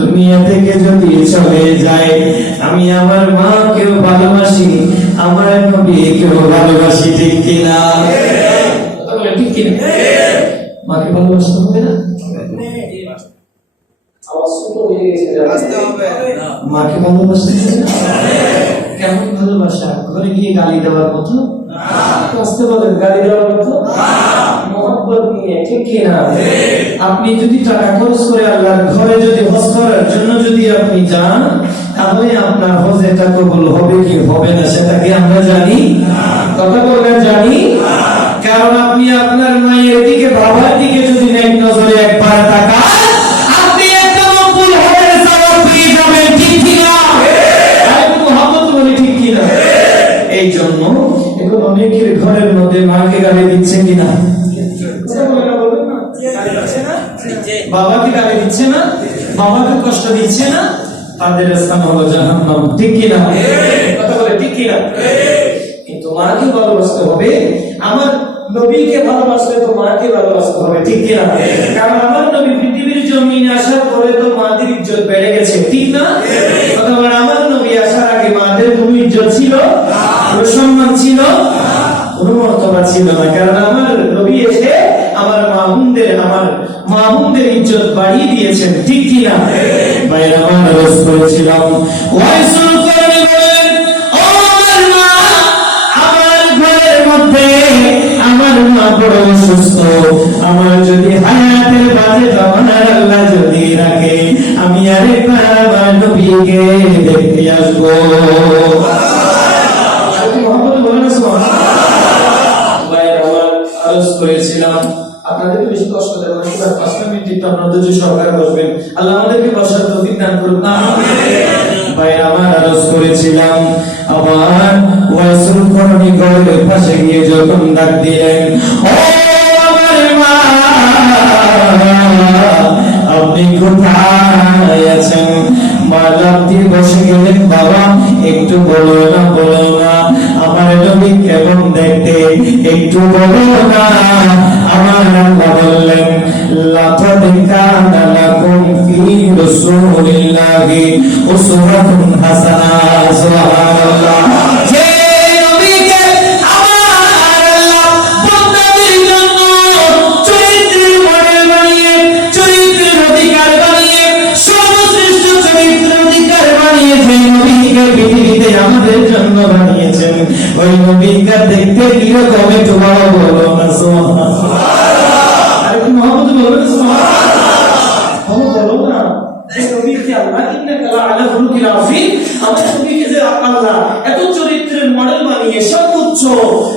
দুনিয়া থেকে যদি চলে যায়, আমি আমার মাকেও ভালোবাসি, আমার নবীকেও ভালোবাসি, ঠিক কিনা? ঠিক কিনা? মাকে ভালোবাসতে হবে না? মাকে ভালোবাসতে হবে না? কেমন ভালোবাসা? ঘরে গিয়ে গালি দেওয়ার মতো? আসতে বলেন, গালি দেওয়ার মতো? মহব্বত নিয়ে, ঠিক কিনা? আপনি যদি টাকা খরচ করে আল্লাহর ঘরে যদি হজ করার জন্য যদি আপনি যান, তাহলে আপনার হজটা কবুল হবে কি হবে না সেটা কি আমরা জানি? কথা বলবেন, জানি? কারণ আপনি আপনার মায়ের দিকে, বাবার দিকে যদি এক নজরে একবার তাকান, আপনি একটা মকবুল হজের সওয়াব পেয়ে যাবেন, ঠিক কিনা? একটু মহব্বত বলি, ঠিক কিনা? এই জন্য এখন অনেকের ঘরের মধ্যে মাকে গালি দিচ্ছে কিনা? বাবাকে গালি দিচ্ছে না, বাবাকে কষ্ট দিচ্ছে না, তাদের স্থান হলো জাহান্নাম, ঠিক কিনা? কথা বলে, ঠিক কিনা? কিন্তু মাকে ভালোবাসতে হবে, আমার নবীকে ভালোবাসতে তো মাকে ভালোবাসতে হবে, ঠিক কিনা? কারণ আমার নবী পৃথিবীর জমিনে আসার পরে তো মাদের ইজ্জত বেড়ে গেছে, ঠিক না? কথা বলে, আমার নবী আসার আগে মাদের কোনো ইজ্জত ছিল, কোনো সম্মান ছিল, কোনো মর্যাদা ছিল না। কারণ আমার নবী এসে আমার মাহবুবদের ইজ্জত বাড়িয়ে দিয়েছেন, ঠিক কিনা? বাইরে আমার আরজ করেছিলাম, ওয়াইসুল করণী বলেন, ও আমার মা, আমার ঘরের মধ্যে আমার মা বড় অসুস্থ, আমার যদি হায়াতের বাজে জমানার আল্লাহ যদি রাখে, আমি আরেকবার আমার নবীকে দেখতে আসবো। করেছিলাম আপনাদেরকে বেশি কষ্ট দেব না, 5 মিনিট একটু আপনারা ধৈর্য সহকারে বসবেন, আল্লাহ আমাদেরকে বসার তৌফিক দান করুন, আমিন। ভাই আমার আরজ করেছিলাম, আবার ওয়াইসুল করণী ঘরের পাশে গিয়ে যখন ডাক দিলেন, ও আমার মা আপনি কোথায় আছেন? মা লাফ দিয়ে বসে গেলেন, বাবা একটু বলো না, বলো না আমার নবী কেমন দেখতে, একটু বলো না। আমার আল্লাহ বললেন, লাকাদ কানা লাকুম ফি রাসূলিল্লাহি উসওয়াতুন হাসানাহ। সুবহানাল্লাহ। যে নবীকে আমার আল্লাহ বান্দাদের জন্য চরিত্রের মডেল বানিয়ে, চরিত্রের অধিকার বানিয়ে, সর্বশ্রেষ্ঠ চরিত্রের অধিকার বানিয়ে যে নবীকে পৃথিবীতে আমাদের জন্য বানিয়েছেন, ওই নবীকে দেখতে কিরকম একটু ভালো বলো না? সুবহানাল্লাহ। আরেকটু মহব্বত বলো না? সুবহানাল্লাহ। বলো না, যে নবীকে আল্লাহ ইন্নাকা লাআলা খুলুকিল আযীম, আমার নবীকে যে আল্লাহ এত চরিত্রের মডেল বানিয়ে, সর্বোচ্চ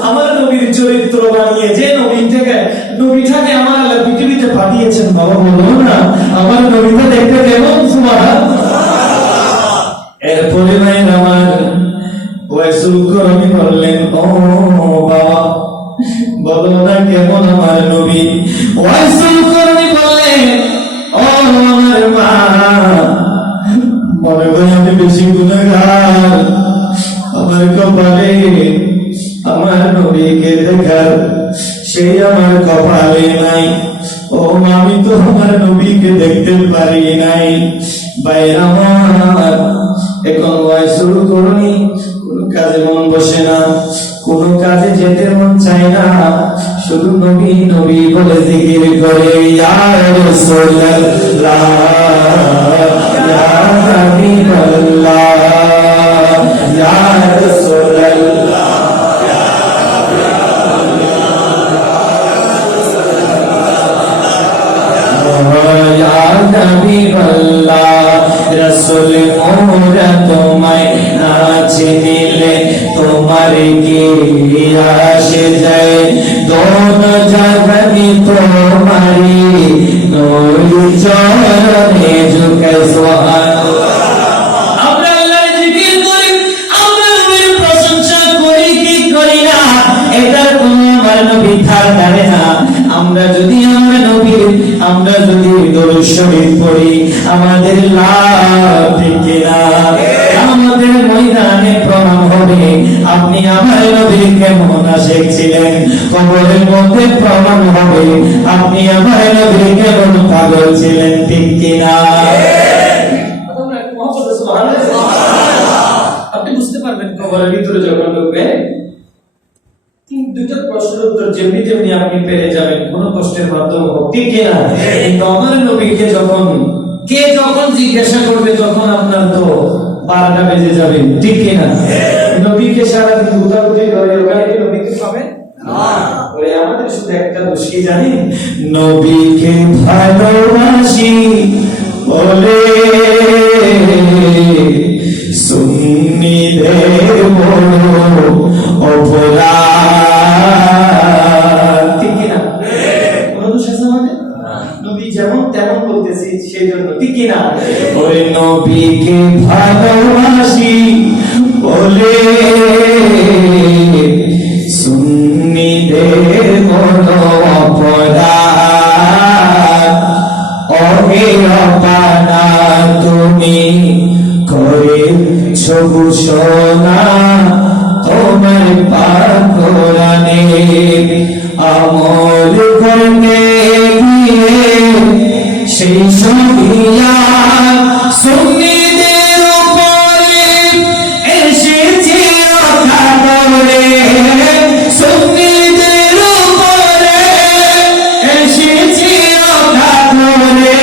আমার নবীর চরিত্র বানিয়ে নবীটাকে আমার আল্লাহ পৃথিবীতে পাঠিয়েছেন বাবা বলো না আমার নবীটা দেখতে কেমন সুবহানাল্লাহ। এরপরে ভাই আমার ওয়াইসুল করনি বললেন ও বাবা বলো না কেমন আমার নবী। ওয়াইসুল করনি বললেন ও আমার মা মনে হয় আমি বেশি গুনাহগার, আমার কপালে আমার নবীকে দেখার সেই আমার কপালে নাই। ও আমি তো আমার নবীকে দেখতে পারি নাই। ভাই আমার এখন ওয়াইসুল করনি কোনো কাজে মন বসে না, কোনো কাজে যেতে মন চায় না, শুধু নবী নবী বলে জিকির করে ইয়া রাসূলুল্লাহ ইয়া হাবিবাল্লাহ ইয়া রাসূলুল্লাহ ইয়া হাবিবাল্লাহ। রাসূল মোরা তোমায় না চিনিলে তোমার কি আসে যায়, দোন জাহানি তোমারি নূর চরণে ঝুঁকে সুবহানাল্লাহ। আমরা আল্লাহর জিকির করি, আমরা নবীর প্রশংসা করি কি করি না, এটার কোনো আমার নবী ধার ধারে না। আমরা যদি দরুদ শরীফ পড়ি আমাদের লাভ ঠিক না, আমাদের ময়দানে প্রমাণ হবে আপনি আমার নবীর কেমন আশিক ছিলেন, কবরের মধ্যে প্রমাণ হবে আপনি আমার নবীর কেমন পাগল ছিলেন ঠিক কিনা। আপনি বুঝতে পারবেন কবরের ভিতরে যখন ঢুকবে দুটো প্রশ্নের উত্তর যেমনি তেমনি আপনি পেয়ে যাবেন, কোন কষ্টের মাধ্যমে হোক ঠিক কিনা। কিন্তু আমার নবীকে যখন জিজ্ঞাসা করবে তখন আপনার তো 12টা বেজে যাবে ঠিক কিনা। নবীকে সারাদিন গুতাগুতি করে ওখানে কি নবীকে পাবেন না। ওরে আমাদের শুধু একটা দোষ কি জানেন, নবীকে ভালোবাসি বলে সুন্নিদের বড় অপরাধ ঠিক কিনা। কোন দোষ আছে আমাদের? নবী যেমন তেমন বলতেছি সেই জন্য ঠিক কিনা। ওরে নবীকে ভালোবাসি বলে সুন্নিদের বড় অপরাধ, ওহে রব্বানা তুমি করেছ ঘোষণা তোমার পাক কোরআনে, আমল করতে গিয়ে সেই শরিয়াত সুন্নিদের উপরে এসেছে অকাতরে, সুন্নিদের উপরে এসেছে অকাতরে,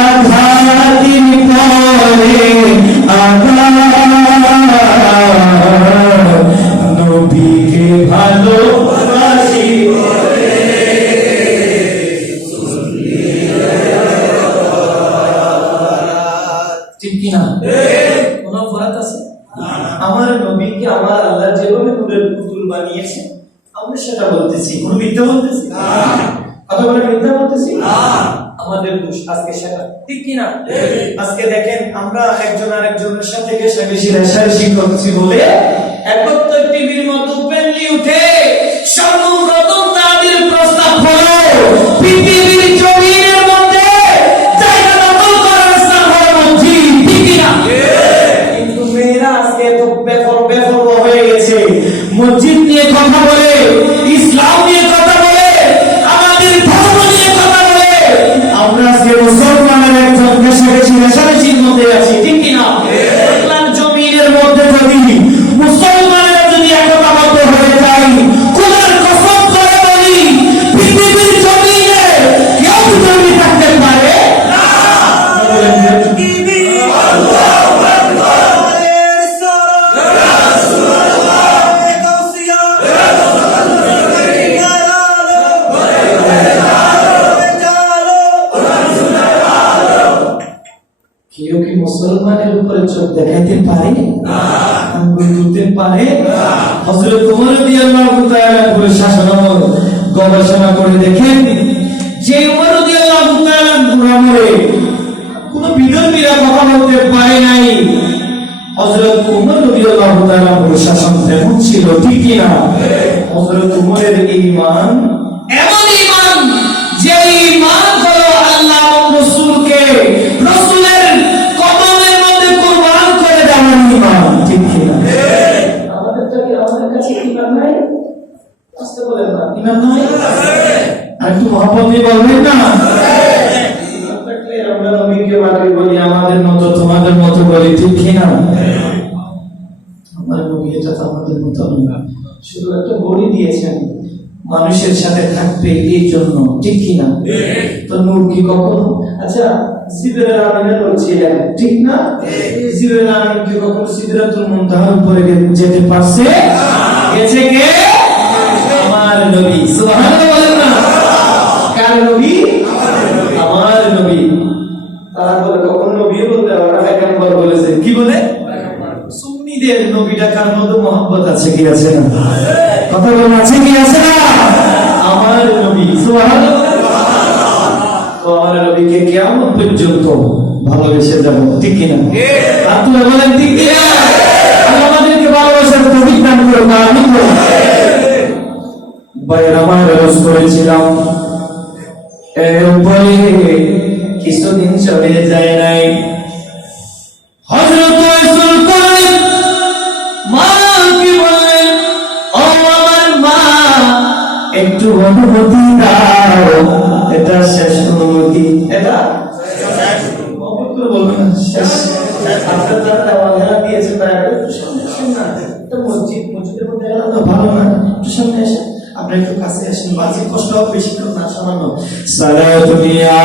আঘাত দিন পরে আঘাত। নবীকে ভালোবাসি ঠিক কিনা। কোন অপরাধ আছে? আমার নবীকে আমার আল্লাহ যেভাবে নূরের পুতুল বানিয়েছে আমরা সেটা বলতেছি, কোন মিথ্যা বলতেছি না, কথা বলে মিথ্যা বলতেছি না, আমাদের দোষ আজকে সেটা ঠিক কিনা। আজকে দেখেন আমরা একজন আরেকজনের সাথে ঘেঁষাঘেঁষি রেষারেষি করছি বলে 71 টিভির মতো পেনলি উঠে সর্বপ্রথম তাদের প্রস্তাব হলো পৃথিবীর জমিনের মধ্যে জায়গা দখল করার স্থান হলো মসজিদ ঠিক কিনা। কিন্তু মেয়েরা আজকে তো বেফর হয়ে গেছে, মসজিদ নিয়ে কথা বলে, ইসলাম নিয়ে কথা বলে, আমাদের ধর্ম নিয়ে কথা বলে। আমরা আজকে মুসলমানের একজন ঘেঁষাঘেঁষি রেষারেষির মধ্যে আছি ঠিক কিনা। জমিনের মধ্যে যদি মুসলমানেরা যদি একতাবদ্ধ হয়ে যায়, খোদার কসম করে বলি পৃথিবীর জমিনে কেউ জমি থাকতে পারে না। কেউ কি মুসলমানের উপরে চোখ দেখাইতে পারে না, আঙ্গুল তুলতে পারে না। হযরত ওমর রাদিয়াল্লাহু তাআলা পুরো শাসনামল গবেষণা করে দেখেন যে উমর রাদিয়াল্লাহু তাআলা গুনামরে কোন বিধর্মীরা কথা বলতে পারে নাই। হযরত উমর রাদিয়াল্লাহু তাআলা প্রশাসন তেমন ছিল, ঠিক কি না? হযরত উমরের ঈমান এমন ঈমান যে ঈমান হলো আল্লাহ এবং রাসূলকে রাসূলের কদমের মধ্যে কুরবান করে দেওয়ার ঈমান, ঠিক কি না? আমাদের কাছে ঈমান নাই, আস্তে বলেন না, ঈমান নাই। আর একটু মহব্বত দিয়ে বলবেন না, আমরা নবীকে মাকে বলি আমাদের মতো তোমাদের মতো বলি, ঠিক কি না? আমার নবী এটা তো আমাদের মতো না, শুধু একটা বড়ি দিয়েছেন মানুষের সাথে থাকবে এই জন্য, ঠিক কি না? তো নূর কি কখনো, আচ্ছা জিবরাইল আমিনের নূর ছিলেন, ঠিক না? জিবরাইল আমিন কি কখনো সিদরাতুল মুনতাহার উপরে যেতে পারছে? গেছে কে? আমার নবী। সুবহানাল্লাহ বলেন না, কার নবী? আমার নবী। তারপরে কখন নবী বলতে আমরা পয়গম্বর বলেছে, কি বলে? সুন্নিদের নবী ডাকার মতো মহব্বত আছে কি আছে না? কথা বলেন আছে কি আছে না? আমার নবী। সুবহানাল্লাহ। তো আমার নবীকে কিয়ামত পর্যন্ত ভালোবেসে যাব, ঠিক কি না? আপনারা বলেন ঠিক কি না? আল্লাহ আমাদেরকে ভালোবাসার তৌফিক দান করুন, আমিন। বাইরে আমার রোজ করেছিলাম, এরপরে কিছুদিন চলে যায় নাই, হযরত রাসূল করিম মা কি বলেন, ও আমার মা একটু অনুমতি দাও, এটা শেষ অনুমতি, এটা পবিত্র বলবেন শেষ। আপনার যারা দেওয়ালেরা দিয়েছেন তারা একটু সামনে আসেন না, এটা মসজিদের মধ্যে এলাম না, ভালো না, একটু সামনে আসেন, আপনি একটু কাছে আসেন, বাজে কষ্ট হবে বেশি করে না, সামান্য সালাতুনিয়া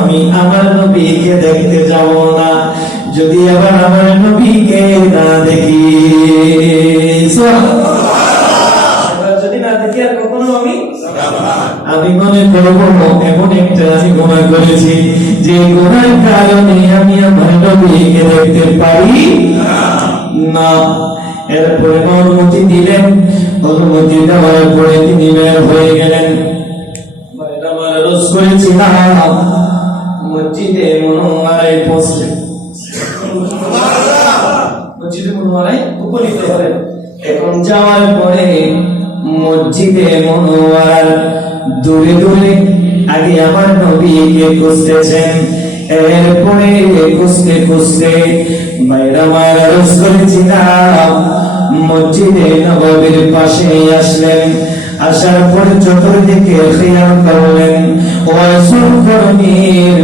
আমি আমার নবীকে দেখতে যাব না, যদি আবার আমার নবীকে না দেখি, যদি না দেখি আর কখনো আমি মনে করবো এমন একটা আমি গুনাহ করেছি যে গুনার কারণে আমি আমার নবীকে দেখতে পারি না। এরপরে অনুমতি দিলেন, অনুমতি দেওয়ার পরে তিনি বের হয়ে গেলেন। রোজ করেছিলাম মসজিদে মুনওয়ারায় পৌঁছলেন, মসজিদে মুনওয়ারায় উপনীত হলেন। এখন যাওয়ার পরে মসজিদে মুনওয়ারার দূরে দূরে আগে আমার নবীকে খুঁজতেছেন, এরপরে খুঁজতে খুঁজতে বাইরা মায়েরা রোজ করেছিলাম মসজিদে নববীর পাশে আসলেন। আসার পরে চতুর্দিকে খেয়াল করলেন, ওয়াসুল কর্মীর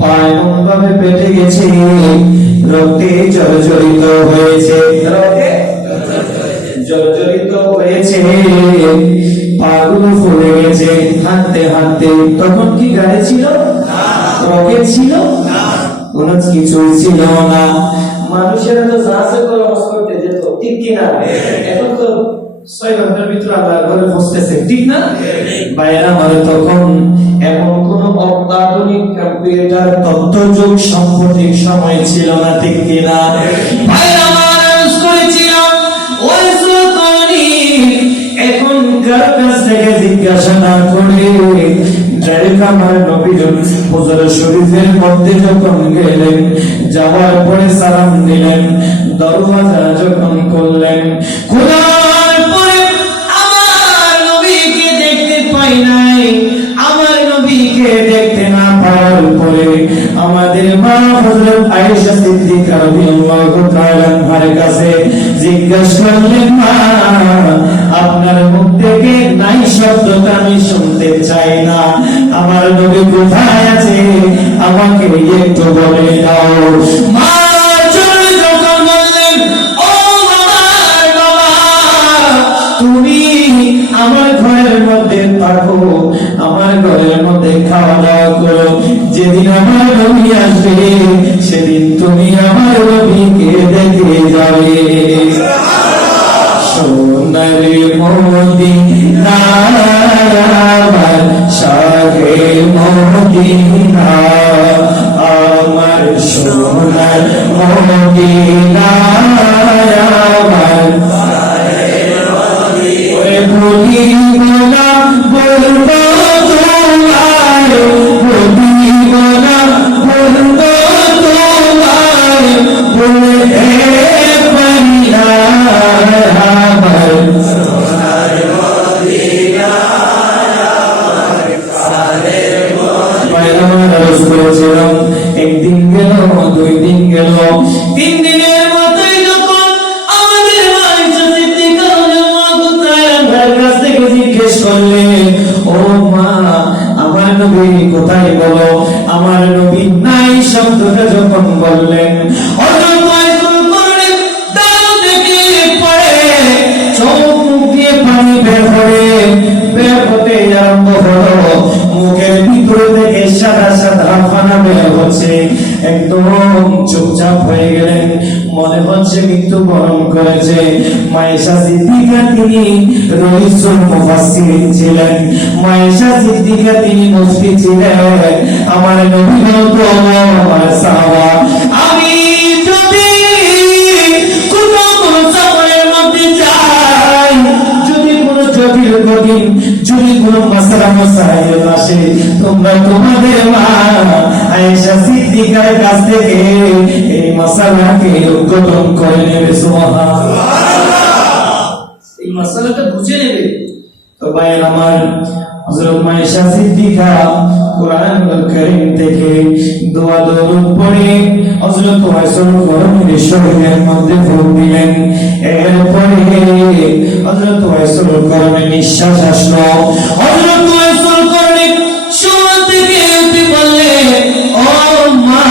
পা এমন ভাবে পেটে গেছে, রক্তে জর্জরিত হয়েছে, রক্তে জর্জরিত হয়েছে, পাগুলো ফুলে গেছে, হাঁটতে হাঁটতে। তখন কি গাড়ি ছিল? রকেট ছিল? কোনো কিছুই ছিল না। মানুষেরা তো জাহাজে করে হজ করতে যেত, ঠিক কিনা? এখন তো 6 ঘন্টার ভিতরে আল্লাহর ঘরে পৌঁছতেছে, ঠিক না? বাইরা মানে তখন এমন কোন অত্যাধুনিক কম্পিউটার তথ্যযুগ সাম্প্রতিক সময় ছিল না, ঠিক কিনা? বাইরা মানুষ করেছিলাম ওই সুলতানি, এখন কার কাছ থেকে জিজ্ঞাসা না করে ডাইরেক্ট আমার নবীর হুজুর শরীফের মধ্যে যখন গেলেন, যাওয়ার পরে সালাম দিলেন, দরওয়াজা যখন খুললেন, খোলার পরে আমার নবীকে দেখতে পাই নাই। আমার নবীকে দেখতে না পাওয়ার পরে আমাদের মা হযরত আয়েশা সিদ্দিকা রাদিয়াল্লাহু তাআলা আনহার কাছে জিজ্ঞাসা করলেন, মা আপনার মুখ থেকে নাই শব্দটা আমি শুনতে চাই না, আমার নবী কোথায় আছে আমাকে একটু বলে দাও। মা চলে যখন বললেন, ও বাবা তুমি আমার ঘরের মধ্যে থাকো, আমার ঘরের মধ্যে খাওয়া দাওয়া করো, যেদিন আমার নবী আসবে সেদিন তুমি আমার নবীকে দেখে যাবে। সোনার মদিনা আমার শাহে মদিনা আমার সোনার মদিনা আমার ওরে ভুলিব না বলবো তোমায় ভুলিব না বলবো তোমায় ভুলে পারি না আমার সোনার মদিনা একদিন গেল 2 দিন গেল 3 দিনের মধ্যে যখন আমাদের আয়েশা সিদ্দিকা রাদিয়াল্লাহু তাআলা কাছ থেকে জিজ্ঞেস করলেন ও মা আমার নবী কোথায় বলো আমার নবী নাই শব্দটা যখন বললেন হযরত আয়েশা করলেন দাও দেখে পড়ে চোখ মুখ দিয়ে পানি বের হতে আরম্ভ হলো মুখের ভিতর থেকে সাদা সাদা ফানা বের হচ্ছে একদম চুপচাপ হয়ে গেলেন মনে হচ্ছে মৃত্যুবরণ করেছে মায়েশা সিদ্দিকা তিনি রইসুল মুফাসসিরিন ছিলেন মায়েশা সিদ্দিকা তিনি মুফতি ছিলেন আমার নবী বলতো আমার সাহাবা আমি যদি কোনো সফরের মধ্যে যাই যদি কোনো জটিল কঠিন যদি কোনো মাসলা মাসাইল আসে তোমরা তোমাদের মা আয়েশা সিদ্দিকার কাছ থেকে এই মাসালাকে উদ্ঘাটন করে নেবে সুবহানাল্লাহ এই মাসালাটা বুঝে নেবে তো ভাইয়ের আমার হযরত আয়েশা সিদ্দিকা কুরআনুল কারীম থেকে দোয়া দরুদ পড়ে হযরত ওয়াইসুল করণীর শরীরের মধ্যে ফুল দিলেন এরপরে হযরত ওয়াইসুল করণীর নিঃশ্বাস আসলো হযরত ওয়াইসুল করণী শুরু থেকে উঠে বললেন ও মা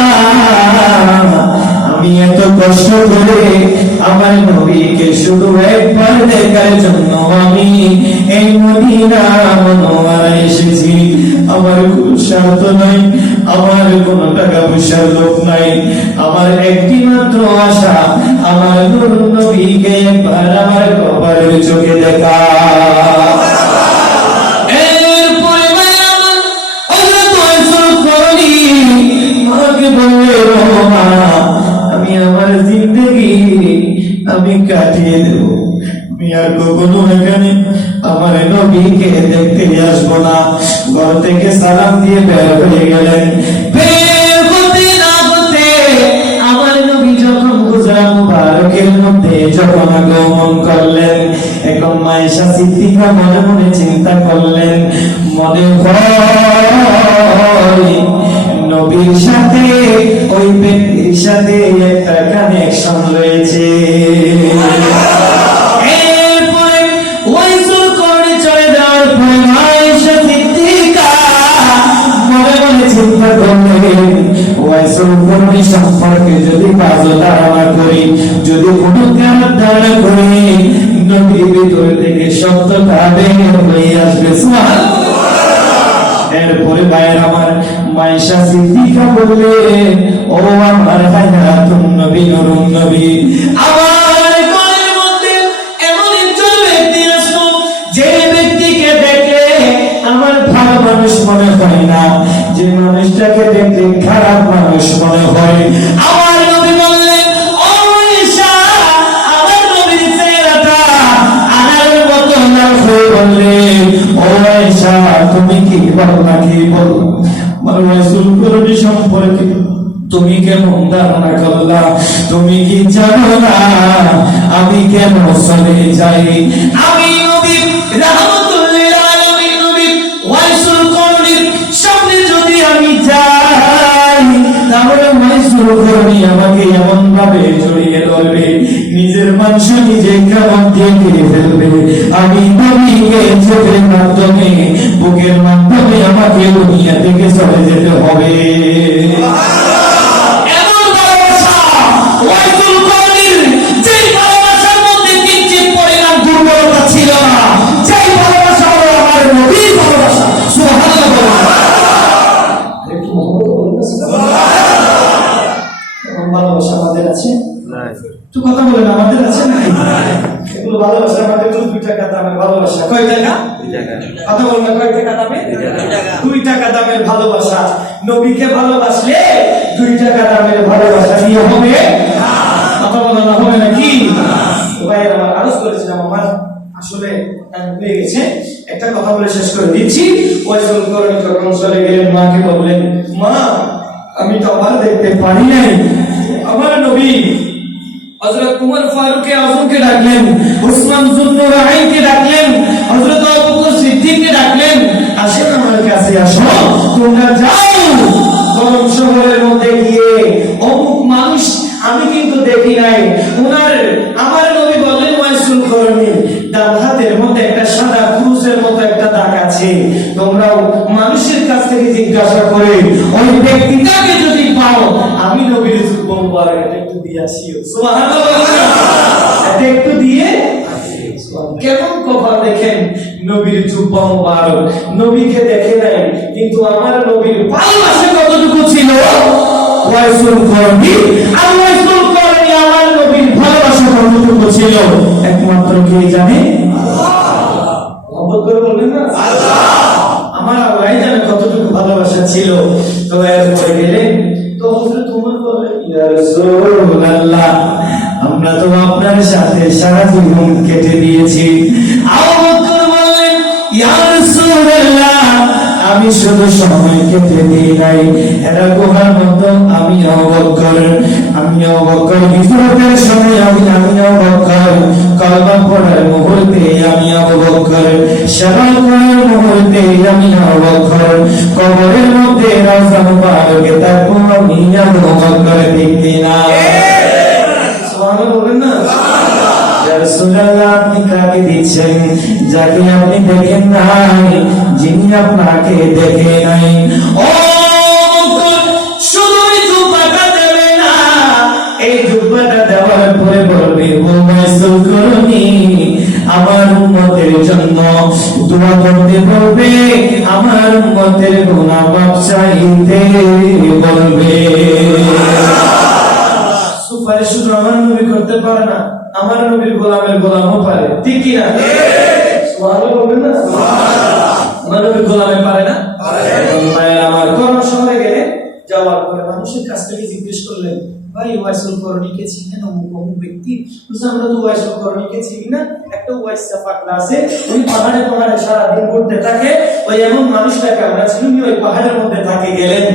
আমি এত কষ্ট করে আমার নবীকে শুধু একবার দেখার জন্য আমি এই মদিনা মুনওয়ারায় এসেছি আমার কোনো স্বার্থ নাই আমার কোনো টাকা পয়সার লোভ নাই আমার একটি মাত্র আশা আমার নবীকে একবার আমার কপালের চোখে দেখা এরপরে আমার হযরত ওয়াইসুল করণী মাকে বললেন ও মা আমি আমার জিন্দেগি আমি কাটিয়ে দেব আমি আর কখনো এখানে আমার নবীকে দেখতে আসবো না ঘর থেকে সালাম দিয়ে বের হয়ে গেলেন বের হতে না হতে আমার নবী যখন গুজরা মুবারকের মধ্যে যখন আগমন করলেন এখন আয়েশা সিদ্দিকা মনে মনে চিন্তা করলেন মনে হয় নবীর সাথে ওই ব্যক্তির সাথে একটা কানেকশন রয়েছে এরপরে ওয়াইসুল করণী চলে যাওয়ার পরে আয়েশা সিদ্দিকা মনে মনে চিন্তা করলেন ওয়াইসুল করণী সম্পর্কে যদি বাজে ধারণা করি যদি কোনো খারাপ ধারণা করি নবীর ভিতর থেকে সত্যটা বের হয়ে আসবে সুবহানাল্লাহ এরপরে ভাইয়ের আমার আয়েশা সিদ্দিকা বললেন ও আমার হায়াতুন নবী নুরুন নবী আমার ঘরের মধ্যে এমন একজন ব্যক্তি আসলো যে ব্যক্তিকে দেখলে আমার ভালো মানুষ মনে হয় না যে মানুষটাকে দেখলে খারাপ মানুষ মনে হয় আমার নবী বললেন ও আয়েশা আমার নবীর চেহারাটা আনার মতো লাল হয়ে বললেন ও আয়েশা তুমি কি বলো নাকি বলো আমার রাসূল করণী সম্পর্কে তুমি কেমন ধারণা করলা তুমি কি জানো না আমি কেন চলে যাই আমি নবী রাহমাতুল লিল আলামিন নবী ওয়াইসুল করণীর সামনে যদি আমি যাই তাহলে ওয়াইসুল করণী আমাকে এমন ভাবে জড়িয়ে ধরবে নিজের মাংস নিজে কামড় দিয়ে খেয়ে ফেলবে আমি নবীকে চোখের মাধ্যমে বুকের মাধ্যমে আমাকে দুনিয়া থেকে চলে যেতে হবে ভালোবাসা আমাদের আছে একটু কথা বলেন আমাদের আছে নাকি এগুলো ভালোবাসা মাত্র 2 টাকা দামের ভালোবাসা। কয় টাকা? কথা বল না, কয় টাকা দামে? 2 টাকা দামের ভালোবাসা। নবীকে ভালোবাসলে 2 টাকা দামের ভালোবাসা দিয়ে হবে না। কথা বল না, হবে নাকি? ভাই আমার আরজ করেছিলাম, আমার আসলে টাইম হয়ে গেছে, একটা কথা বলে শেষ করে দিচ্ছি। ওয়াইসুল করণী যখন চলে গেলেন, মাকে বললেন, মা আমি তো আবার দেখতে পারি নাই আমার নবী। হযরত উমর ফারুক আযমকে ডাকলেন, উসমান যুন্নুরাইনকে ডাকলেন, হযরত আবু বকর সিদ্দিককে ডাকলেন, আসেন আমার কাছে আসো, তোমরা যাও গরম শহরের মধ্যে গিয়ে অমুক মানুষ আমি কিন্তু দেখি নাই, আমার নবী বললেন ওয়াইসুল করণী ডান হাতের মধ্যে একটা সাদা ক্রুশের মতো একটা দাগ আছে, তোমরাও মানুষের কাছ থেকে জিজ্ঞাসা করে ওই ব্যক্তিটাকে যদি পাও আমি নবীর যুব্বা মুবারক একটু দিয়ে আসিও। সুবহানাল্লাহ, এটা একটু দিয়ে কেমন কপাল দেখেন, নবীর জুব্বা মুবারক, নবীকে দেখে নাই কিন্তু আমার নবীর ভালোবাসা কতটুকু ছিল। ওয়াইসুল করণী আর ওয়াইসুল করণী আমার নবীর ভালোবাসা কতটুকু ছিল একমাত্র কে জানে? করে বলবেন না, আমার আল্লাহ জানে কতটুকু ভালোবাসা ছিল। তো এরপরে গেলেন, তো হযরত ওমর বললেন, ইয়া রাসূলুল্লাহ আমরা তো আপনার সাথে সারা জীবন কেটে দিয়েছি। আবু বকর বললেন, ইয়া রাসূলুল্লাহ আমি শুধু সময় কেটে দিই নাই, এরা গুহার মতো আমি আবু বকর হিজরতের সময় আমি আবু বকর, কলমা পড়ার মুহূর্তে আমি আবু বকর, শাহাদাত করার মুহূর্তে আমি আবু বকর, কবরের মধ্যে রওজা মুবারকে থাকবো আমি আবু বকর। ঠিক কিনা? সুবহানাল্লাহ বলেন না। ইয়া রাসূলুল্লাহ আপনি কাকে দিচ্ছেন? যাকে আপনি দেখেন নাই, যিনি আপনাকে দেখে নাই। ও শুধু এই জুব্বাটা দেবে না, এই জুব্বাটা দেওয়ার পরে বলবে ও ওয়াইসুল করণী আমার উম্মতের জন্য দোয়া করতে বলবে, আমার উম্মতের গুনাহ মাফ চাইতে বলবে। সুপারিশ শুধু আমার নবী করতে পারে না, আমার নবীর গোলামের গোলামও পারে। ঠিক কি না? সুবহানাল্লাহ বলবেন না, আমার নবীর গোলামে পারে না? আমার গরম শহরে গেলে যাওয়ার পরে মানুষের কাছ থেকে জিজ্ঞেস করলেন, ভাই ওয়াইসুল করণীকে চিনেন? অমুক ব্যক্তি। আমরা তো ওয়াইসুল করণীকে চিনি না, একটা ওয়াইসা পাগলা আছে, ওই পাহাড়ে পাহাড়ে সারাদিন ঘুরতে থাকে, ওই এমন মানুষটাকে আমরা চিনি, ওই পাহাড়ের মধ্যে থাকে। গেলেন,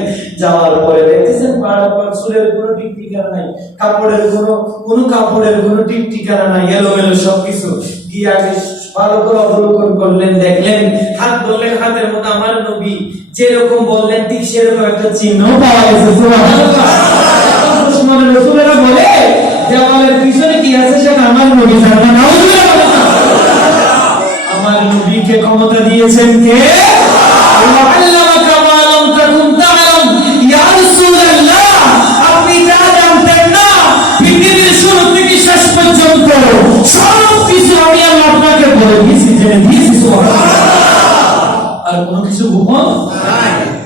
যাওয়ার পরে দেখতেছেন পাহাড়ের উপর চুলের কোনো টিকটিকারা নাই, কাপড়ের কোনো কাপড়ের কোনো টিকটিকারা নাই, এলোমেলো সবকিছু। গিয়ে আগে ভালো করে অবলোকন করলেন, দেখলেন, হাত বললেন, হাতের মধ্যে আমার নবী যেরকম বললেন ঠিক সেরকম একটা চিহ্ন পাওয়া গেছে। সুবহানাল্লাহ। রাসূলেরা বলে দেওয়ালের পিছনে কি আছে সেটা আমার নবী জানে না। আমার নবীকে ক্ষমতা দিয়েছেন কে? আল্লাহ। আল্লামাকা মা লাম তাকুন তা'লাম। ইয়া রাসূলুল্লাহ আপনি যা জানতেন না পৃথিবীর শুরু থেকে শেষ পর্যন্ত সব কিছু আমি আল্লাহ আপনাকে বলে দিয়েছি, জেনে দিয়েছি। সুবহানাল্লাহ। আর কোনো কিছু গোপন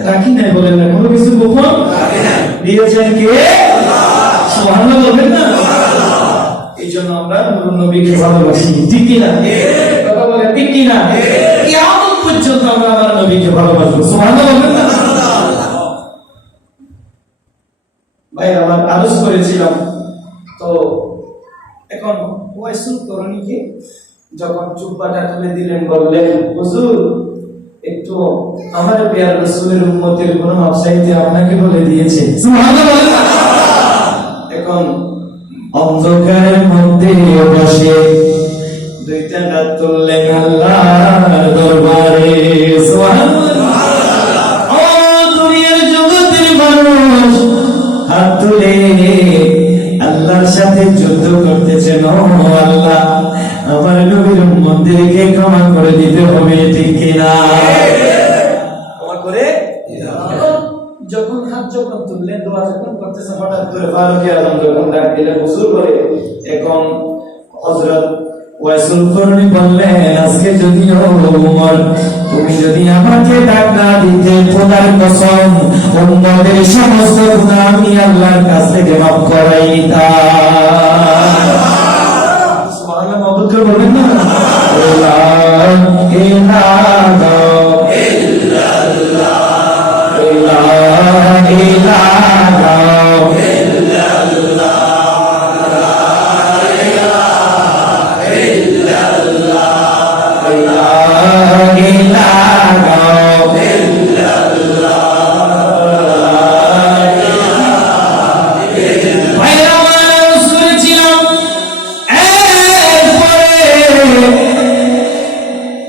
রাখি নাই, বলেন না, কোনো কিছু গোপন রাখি নাই, দিয়েছেন কে? সুবহানাল্লাহ বলবেন না। এই জন্য আমরা নূর নবীকে ভালোবাসি। ঠিক কি না? কথা বলে ঠিক কি না? কিয়ামত পর্যন্ত আমরা আমার নবীকে ভালোবাসবো। সুবহানাল্লাহ বলবেন না। ভাই আমার আরজ করেছিলাম, তো এখন ওয়াইসুল করণীকে যখন জুব্বাটা তুলে দিলেন, বললেন হুজুর একটু আমার প্রিয় রাসূলের উম্মতের গুনাহ মাফ চাইতে আপনাকে বলে দিয়েছে। সুবহানাল্লাহ। এখন অন্ধকারের মধ্যে বসে দুইটা হাত তুললেন আল্লাহর দরবারে। সুবহানাল্লাহ। ও দুনিয়ার জগতের মানুষ হাত তুলে আল্লাহর সাথে যুদ্ধ করতেছেন। ও আল্লাহ আমার নবীর উম্মতদেরকে ক্ষমা করে দিতে হবে। ঠিক কিনা? ক্ষমা করে যখন হাত যখন তুললেন, দোয়া যখন করতেছেন, হঠাৎ করে ফারুক আযম যখন ডাক দিলেন হুজুর বলে, এখন হযরত ওয়াইসুল করণী বললেন, আজকে যদি ওমর তুমি যদি আমাকে ডাক না দিতে, খোদার কসম উম্মতের সমস্ত গুনাহ আমি আল্লাহর কাছ থেকে মাফ করাই নিতাম। সুবহানাল্লাহ। মহব্বত করে বলবেন না লা ইলাহা ইল্লাল্লাহ লা ইলাহা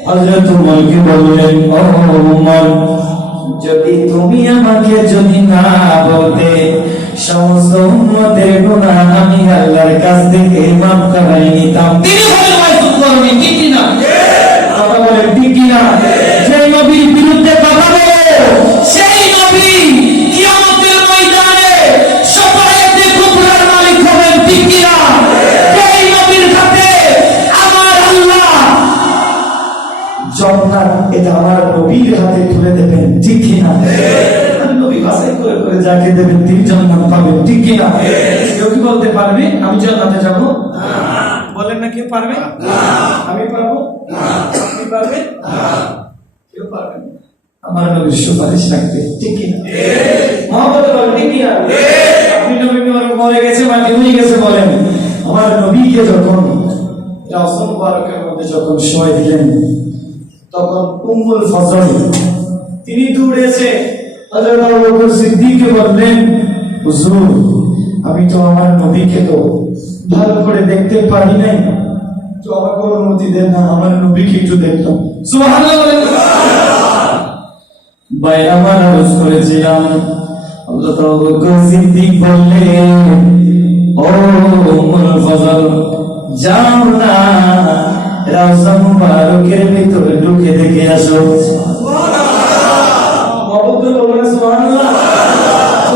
হযরত উমরকে বললেন, ও উমর, যদি তুমি আমাকে যদি না বলতে সমস্ত উম্মতের গুনাহ আমি আল্লাহর কাছ থেকে মাফ করাই নিতাম। তিনি বলেন, মাসুদ করবেন ঠিক কি না? কথা বলেন ঠিক কি না? সেই নবীর বিরুদ্ধে কথা বলে সেই নবী কিয়ামতের ময়দানে শাফায়াতে কুবরার মালিক হবেন ঠিক কি না? সেই নবীর কাছে আমার আল্লাহ জান্নাত এটা আমার নবীর হাতে তুলে দেবেন ঠিক কি না? নবী বাছাই করে করে যাকে দেবেন তিনি জান্নাত পাবেন ঠিক কি না? কেউ কি বলতে পারবে আমি জান্নাতে যাব? বলেন না, কেউ পারবে? আমি পারবো? আপনি পারবেন? কেউ পারবেন? আমার নবীর সুপারিশ রাখবে ঠিক কি না? মহব্বত বলেন ঠিক কি না? আপনি নবী মরে গেছে মাটি হয়ে গেছে বলেন, আমার নবীকে যখন রাসূল মুবারকের মধ্যে যখন শোয় দিলেন তখন উম্মুল ফজল তিনি দৌড়েছে হযরত আবু বকর সিদ্দিককে বললেন, হুজুর আমি তো আমার নবীকে তো ভালো করে দেখতে পারি নাই, তো আমাকে অনুমতি দেন না আমার নবীকে একটু দেখতাম। সুবহানাল্লাহ বলেন। ভাই আমার আরজ করেছিলাম, হযরত আবু বকর সিদ্দিক বললেন, ও উম্মুল ফজল যাও না রাউজা মুবারকের ভিতরে ঢুকে দেখে আসো।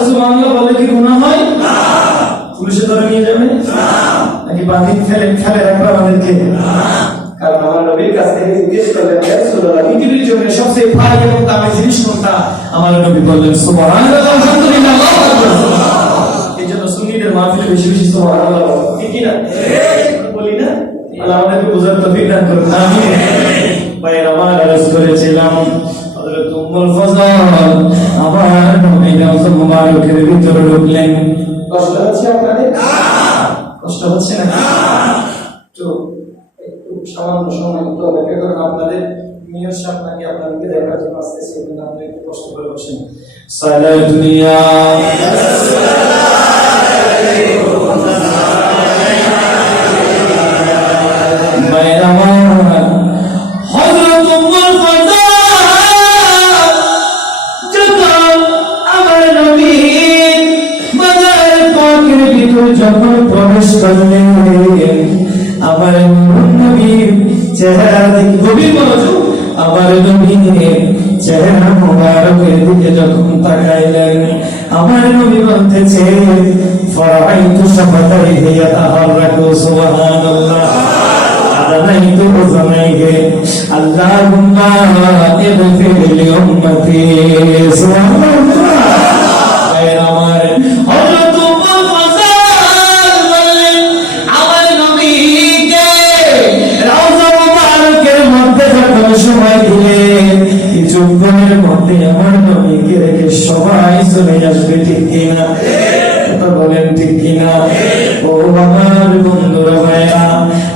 সুবহানাল্লাহ বলে কি গুনাহ হয়? পুলিশে ধরে নিয়ে যাবে নাকি বাঁধি ফেলে রাখবে আমাদেরকে? কারণ আমার নবীর কাছ থেকে জিজ্ঞেস করলেন, ইয়া রাসূলুল্লাহ পৃথিবীর জন্য সবচেয়ে ভারী এবং দামি জিনিস কোনটা? আমার নবী বললেন সুবহানাল্লাহ আলহামদুলিল্লাহ আল্লাহু আকবার। এইজন্য সুন্নিদের মাহফিলে বেশি বেশি সুবহানাল্লাহ ঠিক কি না? বলি না? আল্লাহ আমাদেরকে বুঝার তৌফিক দান করুন আমিন। ভাই আমার আরজ করেছিলাম হযরত উম্মুল ফজল আমার নবী রাউজা মুবারকের ভিতরে ঢুকলেন। কষ্ট হচ্ছে আপনাদের? কষ্ট হচ্ছে না? তো একটু সামান্য সময় একটু অপেক্ষা করুন, আপনাদের মেয়র সাহেব নাকি আপনাদেরকে দেখার জন্য আসতেছে, কিন্তু আপনি একটু কষ্ট করে বসেন। সালাতুনিয়া যখন প্রবেশ করলেন আমার নবীর চেহারা দিকে গভীর মনোযোগ, আমার নবীর চেহারা মুবারকের দিকে যখন তাকাইলেন আমার নবী বলতেছে, ফারাইতু শাফাতাইহি ইয়াতাহাররাকু সুবহানাল্লাহ আদানাইতু উযনাইহি আল্লাহুম্মা ইগফির লি উম্মতি সুবহানাল্লাহ। আমার হযরত উমর ফজল বললেন, আমার নবীকে রাউজা মুবারকের মধ্যে যখন সময় দিলেন কিছুক্ষণের মধ্যে আমার নবীকে রেখে সবাই চলে আসবে ঠিক কিনা? কথা বলেন ঠিক কিনা? ও আমার বন্ধুরা ভাইরা,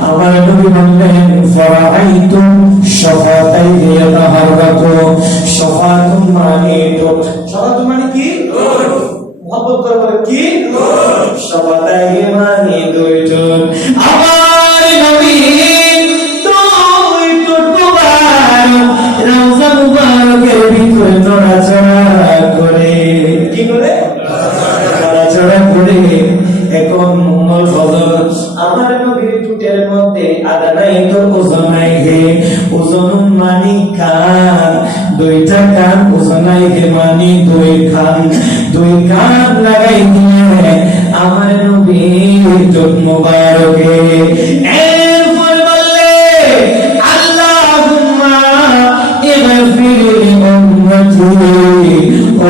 আমার নবী বললেন, ফারাইতু শাফাতাইহি ইয়াতাহাররাকু। শাফাতু মানে ঠোঁট। শাফাতু মানে কি? মহব্বত করে বলে কি? শাফাতাইহি মানে দুই ঠোঁট। আমার নবী দুই ঠোঁট মুবারক রাউজা মুবারকের ভিতরে নড়াচড়া করে। কি করে? নড়াচড়া করে। এখন উম্মুল ফজল আমার নবীর ঠোঁটের মধ্যে আদানাইতু উযনাইহি, উযনুন মানে কান, দুইটা কান, উযনাইহি মানে দুই কান, দুই কান লাগাই দিয়ে আমার নবীর ঠোঁট মুবারকে এরপর বললে, আল্লাহুম্মা ইগফির লি উম্মতি। ও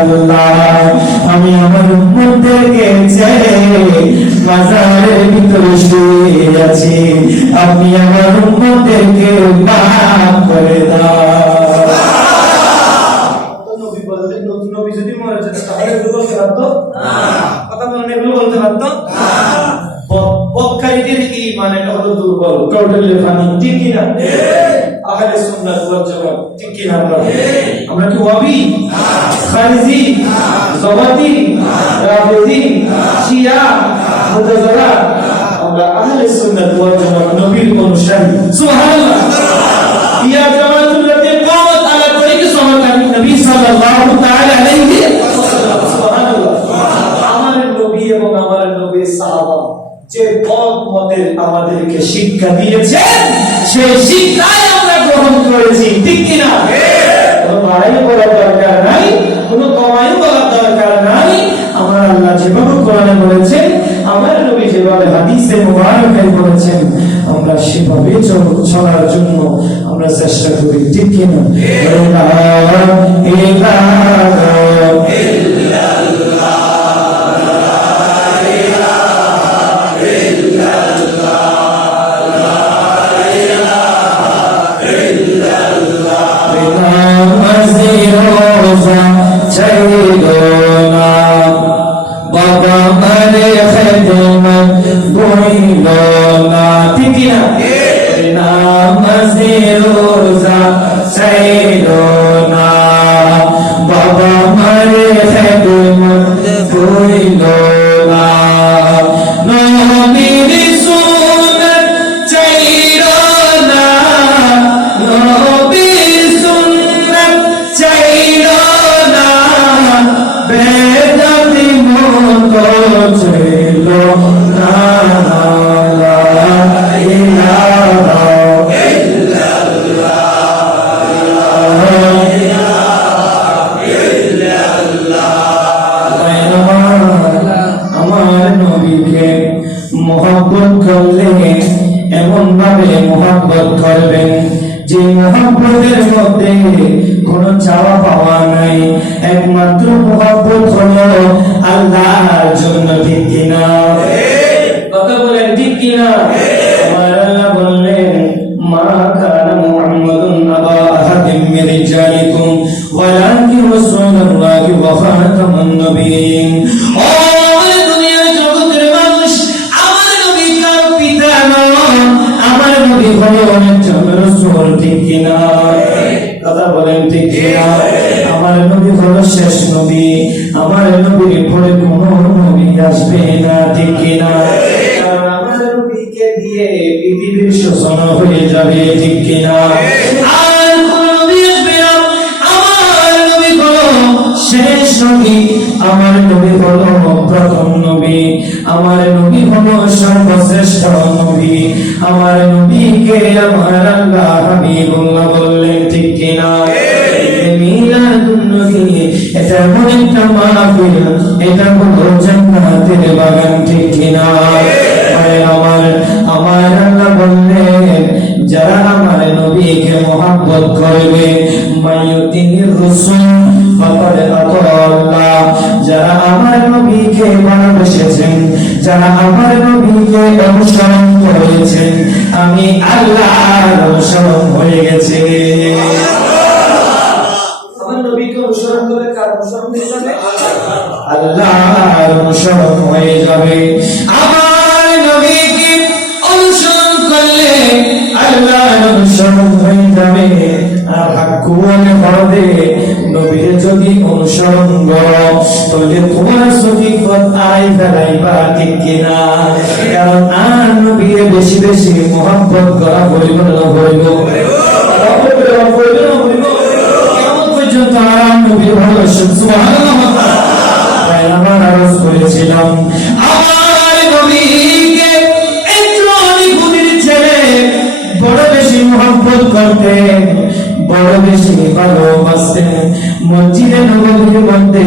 আল্লাহ, আমি আমার উম্মতদেরকে ছেড়ে বাজারের ভিতরে আছি, আপনি আমার উম্মতদেরকে মাফ করে দাও। নবী বললেন, নবী যদি মরে যেত তাহলে এগুলো বলতে পারতো না। কথা বলেন, এগুলো বলতে পারতো না। বক্কারীদের ঈমান এটা হলো দুর্বল, টোটালি ফানি, ঠিক কি না? আহলে সুন্নাত ওয়াল জামাত, ঠিক কি না? আমরা কি ওয়াহাবি, খারিজি, জাওয়াতি, রাফিজি, শিয়া, মুতাজিলা? আমরা আহলে সুন্নাত ওয়াল জামাত, নবীর অনুসারী। সুবহানাল্লাহ। ইয়া জামাতুল ইকামাত আলা তরিক সুন্নাত নবী সাল্লাল্লাহু তাআলা আলাইহি ওয়াসাল্লাম। সুবহানাল্লাহ। আমার নবী এবং আমার নবীর সাহাবা যে মতের আমাদেরকে শিক্ষা দিয়েছেন, সেই শিক্ষাই আমরা গ্রহণ করেছি, ঠিক কি না? কোনো বাড়াই বলার দরকার নাই, কোনো কমাই বলার দরকার নাই। আমার আল্লাহ যেভাবে কোরআনে বলেছেন, আমার নবী যেভাবে হাদিসে মুবারকে বলেছেন, আমরা সেভাবে চলার জন্য আমরা চেষ্টা করি, ঠিক কি না? মোহাব্বত করলে এমন ভাবে মোহাব্বত করবেন যে মোহাব্বতের মধ্যে কোনো চাওয়া পাওয়া নাই, একমাত্র মোহাব্বত হলো আল্লাহর জন্য, ঠিক কিনা? কথা বলেন, ঠিক কিনা? আমার আল্লাহ বললেন, মা কানা মুহাম্মাদুন আবা আহাদিম মিন রিজালিকুম ওয়ালাকিন রাসূলুল্লাহি ওয়া খাতামান নবিয়্যিন। কথা বলেন, ঠিক কিনা? আমার নবী হলো শেষ নবী, আমার নবীর পরে কোনো নবী আসবে না, ঠিক কিনা? কারণ আমার নবীকে দিয়ে পৃথিবীর শোষণ হয়ে যাবে, ঠিক কিনা? আর কোন নবী আসবে না। আমার নবী হলো শেষ নবী, আমার নবী হলো প্রথম নবী, আমার নবী হলো সর্বশ্রেষ্ঠ নবী। আমার নবীকে আমার আল্লাহ হাবিবুল্লাহ বললেন, ঠিক কিনা? মিলাদুন নবী এটা এমন একটা মাহফিল, এটা হলো জান্নাতের বাগান, ঠিক কিনা? আমার আল্লাহ বললেন, যারা আমার নবীকে মহব্বত করবে, মাইয়ুতিনির রাসূল ফাকাদ আতাআল্লাহ, যারা আমার নবীকে ভালোবেসেছেন, যারা আমার নবীকে অনুসরণ করেছেন, আমি আল্লাহর অনুসরণ হয়ে গেছে। আমার নবীকে অনুসরণ করে কার অনুসরণ হয়ে যাবে? আল্লাহর অনুসরণ হয়ে যাবে। আমার নবীকে অনুসরণ করলে আল্লাহর অনুসরণ হয়ে যাবে। আর হাক্কুয়ানে পড়ে নবীর যদি অনুসরণ করো, তাহলে তোমার সফিকত আই ফেলাইবা, ঠিক কিনা? কারণ আর নবীর বেশি বেশি মহব্বত করা হইব না, হইব কেমন পর্যন্ত আর নবীর ভালোবাসা। সুবহানাল্লাহ। তাই আমার আরজ করেছিলাম, আমার নবীকে একজন ইহুদির ছেলে বড় বেশি মহব্বত করতেন, বড় বেশি ভালোবাসতেন। মসজিদে নববীর মধ্যে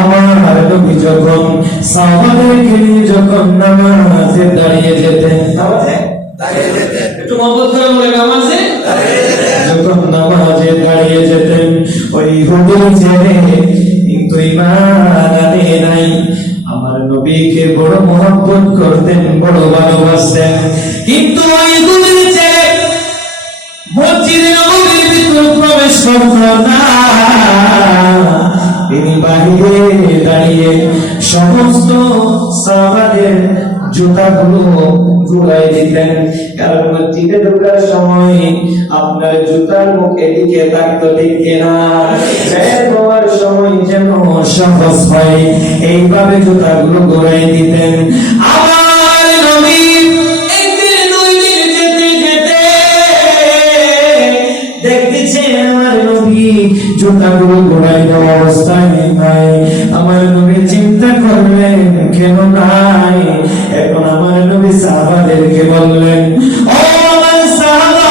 আমার নবী যখন সাহাবাদেরকে নিয়ে যখন নামাজে দাঁড়িয়ে যেতেন, একটু মহব্বত করে বলে, নামাজে যখন নামাজে দাঁড়িয়ে যেতেন, ওই ইহুদির ছেলে কিন্তু ঈমান আনে নাই, আমার নবীকে বড় মহব্বত করতেন, বড় ভালোবাসতেন। কিন্তু ওই দুদিন ছেলে মসজিদে নববীর ভিতর প্রবেশ করত না। তিনি বাহিরে দাঁড়িয়ে সমস্ত সাহাবাদের জুতাগুলো ঘুরাই দিতেন, কারণ মসজিদে ঢোকার সময় আপনার জুতার মুখ এদিকে থাকতো, ঠিক কিনা? বের হওয়ার সময় যেন সহজ হয়, এইভাবে জুতাগুলো ঘুরাই দিতেন। আমার নবী একদিন দুই দিন যেতে যেতে দেখতেছেন আমার নবী জুতাগুলো ঘুরাই দেওয়া অবস্থায় নাই। আমার নবী চিন্তা করলেন কেন নাই। এখন আমার নবী সাহাবাদেরকে বললেন, ও আমার সাহাবা,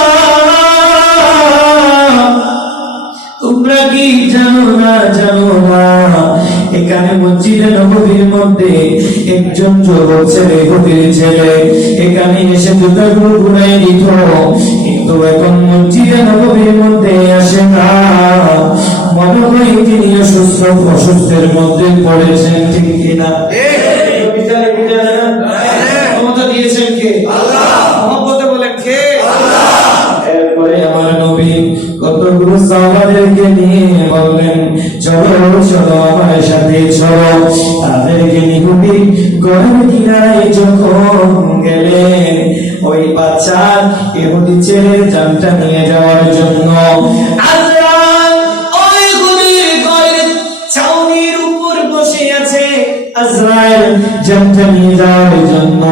তোমরা কি জানো না এখানে মসজিদে নববীর মধ্যে একজন যুবক ছেলে, গভীর ছেলে এখানে এসে জুতাগুলো ঘুরাই দিত, কিন্তু এখন মসজিদে নববীর মধ্যে আসে না। মনে হয় তিনি অসুস্থের মধ্যে পড়েছেন, ঠিক কিনা? ক্ষমতা দিয়েছেন কে? আল্লাহ। মহব্বতে বলেন কে? আল্লাহ। এরপরে আমার নবী কতগুলো সাহাবাদেরকে নিয়ে বললেন, চলো চলো আমার সাথে চলো। তাদেরকে নিহুতি ঘরের কিনারায় যখন গেলেন, ওই বাচ্চা ইহুদি ছেলের জানটা নিয়ে যাওয়ার জন্য আজরাইল ওই গভীর ঘরের ছাউনির উপর বসে আছে। আজরাইল জানটা নিয়ে যাওয়ার জন্য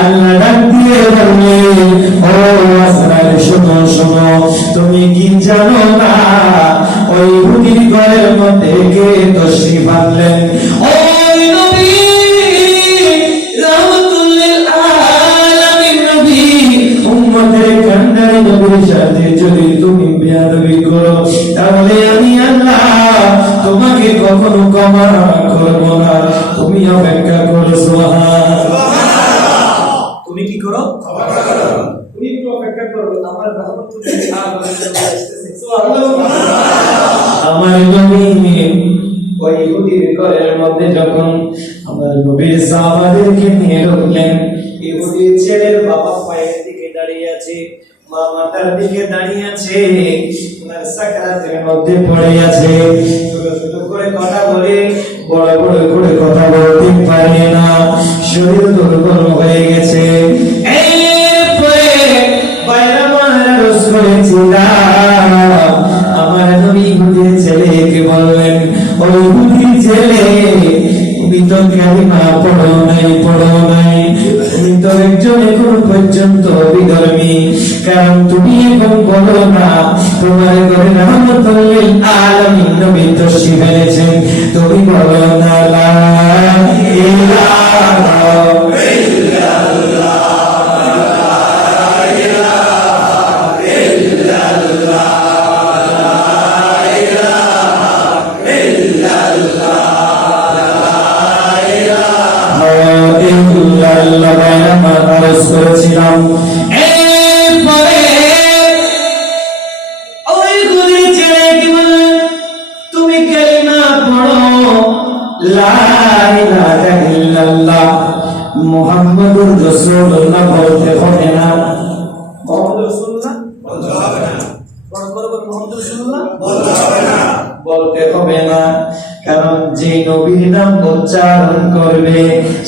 আল্লাহ ডাক দিয়ে বললেন, ও আজরাইল শোনো শোনো, তুমি কি জানো না ওই ইহুদির ঘরের মধ্যে কে তশরিফ আনলেন? ওই নবী রাহমাতুল লিল আলামিন নবী উম্মতের কান্ডারি নবীর সাথে যদি তুমি বেয়াদবি করো, তাহলে আমি আল্লাহ তোমাকে কখনো ক্ষমা করব না। তুমি অপেক্ষা করো। সুবহানাল্লাহ। তুমি কি করো? তুমি একটু অপেক্ষা করো, আমার রাহমাতুল লিল আলামিন আসতেছে। সুবহানাল্লাহ। আমার নবী ওই ইহুদির ঘরের মধ্যে যখন আমার নবীর সাহাবাদেরকে নিয়ে ঢুকলেন, ইহুদির ছেলের বাবা পায়ের দিকে দাঁড়িয়ে আছে, মা মাথার দিকে দাঁড়িয়ে আছে, ওনার সাকরাতের মধ্যে পড়ে আছে। ছোট ছোট করে কথা বলে, বড় বড় করে কথা বলতে পারে না, শরীর দুর্বল হয়ে গেছে। এরপরে বাইরে মারা রস করেছিলাম। আমার নবী ইহুদির ছেলেকে বললেন, ও ইহুদির ছেলে, তুমি তো কালিমা পড়ো নাই, তুমি তো একজন এখন পর্যন্ত বিধর্মী, কারণ তুমি এখন বলো না তোমার ঘরে রাহমাতুল লিল আলামিন নবী তশরিফ এনেছেন, তুমি বলো না লা ইলাহা ইল্লাল্লাহ। করেছিলাম। এরপরে ওই গুলি ছেড়ে কি বললেন, তুমি কালিমা পড়ো লা ইলাহা ইল্লাল্লাহ মুহাম্মাদুর রাসূলুল্লাহ বলতে হবে না। মুহাম্মাদুর রাসূলুল্লাহ বলতে হবে না। বড় করে মুহাম্মাদুর রাসূলুল্লাহ বলতে হবে না, বলতে হবে না। কারণ যে নবীর নাম উচ্চারণ করবে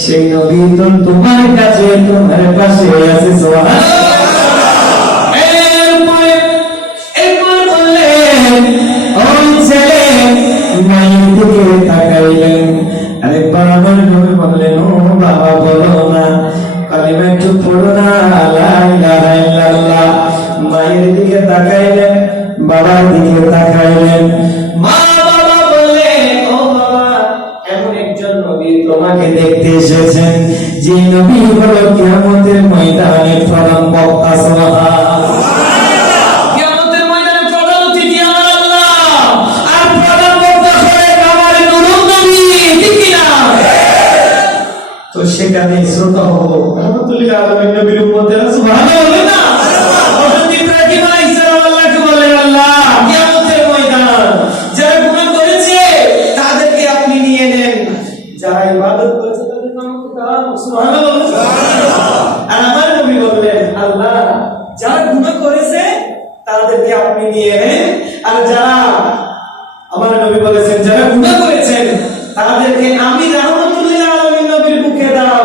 সেই নবী তো তোমার কাছে, তোমার পাশে আছে। সুবহানাল্লাহ। এরপরে একবার বললেন, ওই ছেলে মায়ের দিকে তাকাইলেন। আরেকবার আমার নবী বললেন, ও বাবা বলো না, কালিমা একটু পড়ো না লা ইলাহা ইল্লাল্লাহ। মায়ের দিকে তাকাইলেন, বাবার দিকে তাকাইলেন। মা বাবা বললেন, ও বাবা, এমন একজন নবী তোমাকে দেখতে এসেছেন যে নবী হলো কিয়ামতের ময়দানে প্রধান বক্তা। সুবহানাল্লাহ। কিয়ামতের ময়দানে প্রধান অতিথি আমার আল্লাহ, আর প্রধান বক্তা হলেন আমার নূরুন নবী, ঠিক কি না? তো সেখানে শ্রোতা হবো রাহমাতুল লিল আলামিন নবীর উম্মতেরা। সুবহানাল্লাহ না? হযরত ইব্রাহিম আলাইহিস সালাম আল্লাহকে বলেন, আল্লাহ কিয়ামতের ময়দান যারা গুনাহ করেছে তাদেরকে আপনি নিয়ে নেন, যারা ইবাদত করেছে তাদের নামকে দাও। সুবহানাল্লাহ। আপনি নিয়ে নেন। আর যারা আমার নবী বলেছেন যারা গুনাহ করেছেন তাদেরকে আমি রাহমাতুল্লিল আলামিন নবীর মুখে দাও।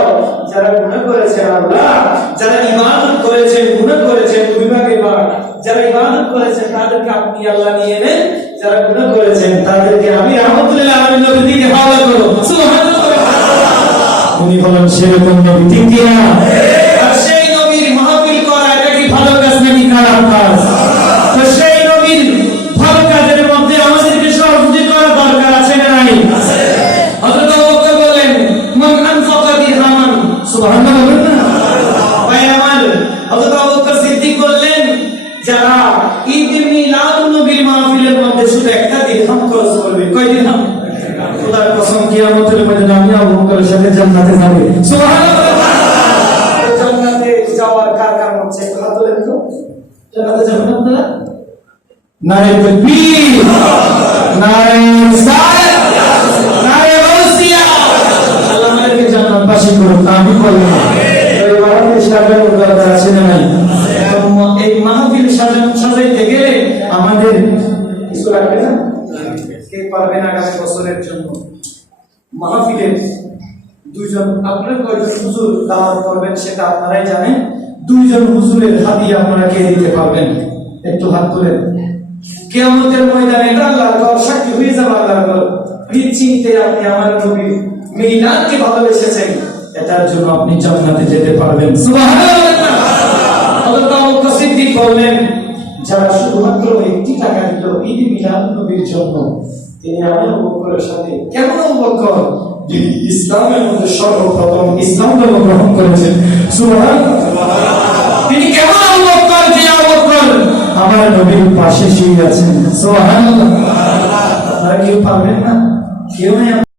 যারা গুনাহ করেছেন আল্লাহ, যারা ইবাদত করেছেন গুনাহ করেছেন দুই ভাগে ভাগ, যারা ইবাদত করেছেন তাদেরকে আপনি আল্লাহ নিয়ে নেন, যারা গুনাহ করেছেন তাদেরকে আমি রাহমাতুল্লিল আলামিন নবীর দিকে হাওলা করব। সুবহানাল্লাহ। উনি বলেন সেরকম নবী ঠিক কি না? আর সেই নবীর মাহফিল করা এটা কি ভালো কাজ নাকি খারাপ কাজ? তো সেই নবীর ভালো কাজের মধ্যে আমাদেরকে সহযোগিতা করা দরকার আছে না নাই? আছে। হযরত আবু বকর বলেন মান আনফাকা দিরহামান, সুবহানাল্লাহ বলেন না? ভাই আমার হযরত আবু বকর সিদ্দিক বললেন যারা ঈদ মিলাদ নবীর মাহফিলের মধ্যে শুধু একটা দিরহাম খরচ করবে, কয় দিরহাম? খোদার কসম কিয়ামতের ময়দানে আমি আবু বকরের সাথে জান্নাতে যাব। সুবহানাল্লাহ। জান্নাতে যাওয়ার কার কার হচ্ছে হাত তোলেন তো। জান্নাতে যাবেন আপনারা? নারে তাকবীর, নারে রিসালাত, নারে গাউসিয়া। আল্লাহ আমাদেরকে জান্নাতবাসী করুন, আমিন বলুন। এই মাহফিল সাজানোর দরকার আছে না নাই? এই মাহফিল সাজাইতে গেলে আমাদের কিছু লাগবে না? কে পারবেন আগামী বছরের জন্য মাহফিলের দুইজন আপনারা কয়জন হুজুর দাওয়াত করবেন সেটা আপনারাই জানেন। দুইজন হুজুরের হাদিয়া আপনারা কে দিতে পারবেন? একটু হাত তুলেন। কিয়ামতের ময়দানে এটা আল্লাহর ঘর, সাক্ষী হয়ে যাবে আল্লাহর ঘর। নিশ্চিন্তে আপনি আমার নবী মিলাদকে ভালোবেসেছেন, এটার জন্য আপনি জান্নাতে যেতে পারবেন। সুবহানাল্লাহ। হযরত আবু বকর সিদ্দিক বললেন যারা শুধুমাত্র একটি টাকা দিল ঈদ মিলাদ নবীর জন্য, তিনি আমি আবু বকরের সাথে কেমন আবু বকর যিনি ইসলামের মধ্যে সর্বপ্রথম ইসলাম ধর্ম গ্রহণ করেছেন, সুবহানাল্লাহ, তিনি কেমন আবু বকর যে আবু বকর আমার নবীর পাশে শুয়ে আছেন, সুবহানাল্লাহ। আপনারা কেউ পারবেন না? কেউ নেই।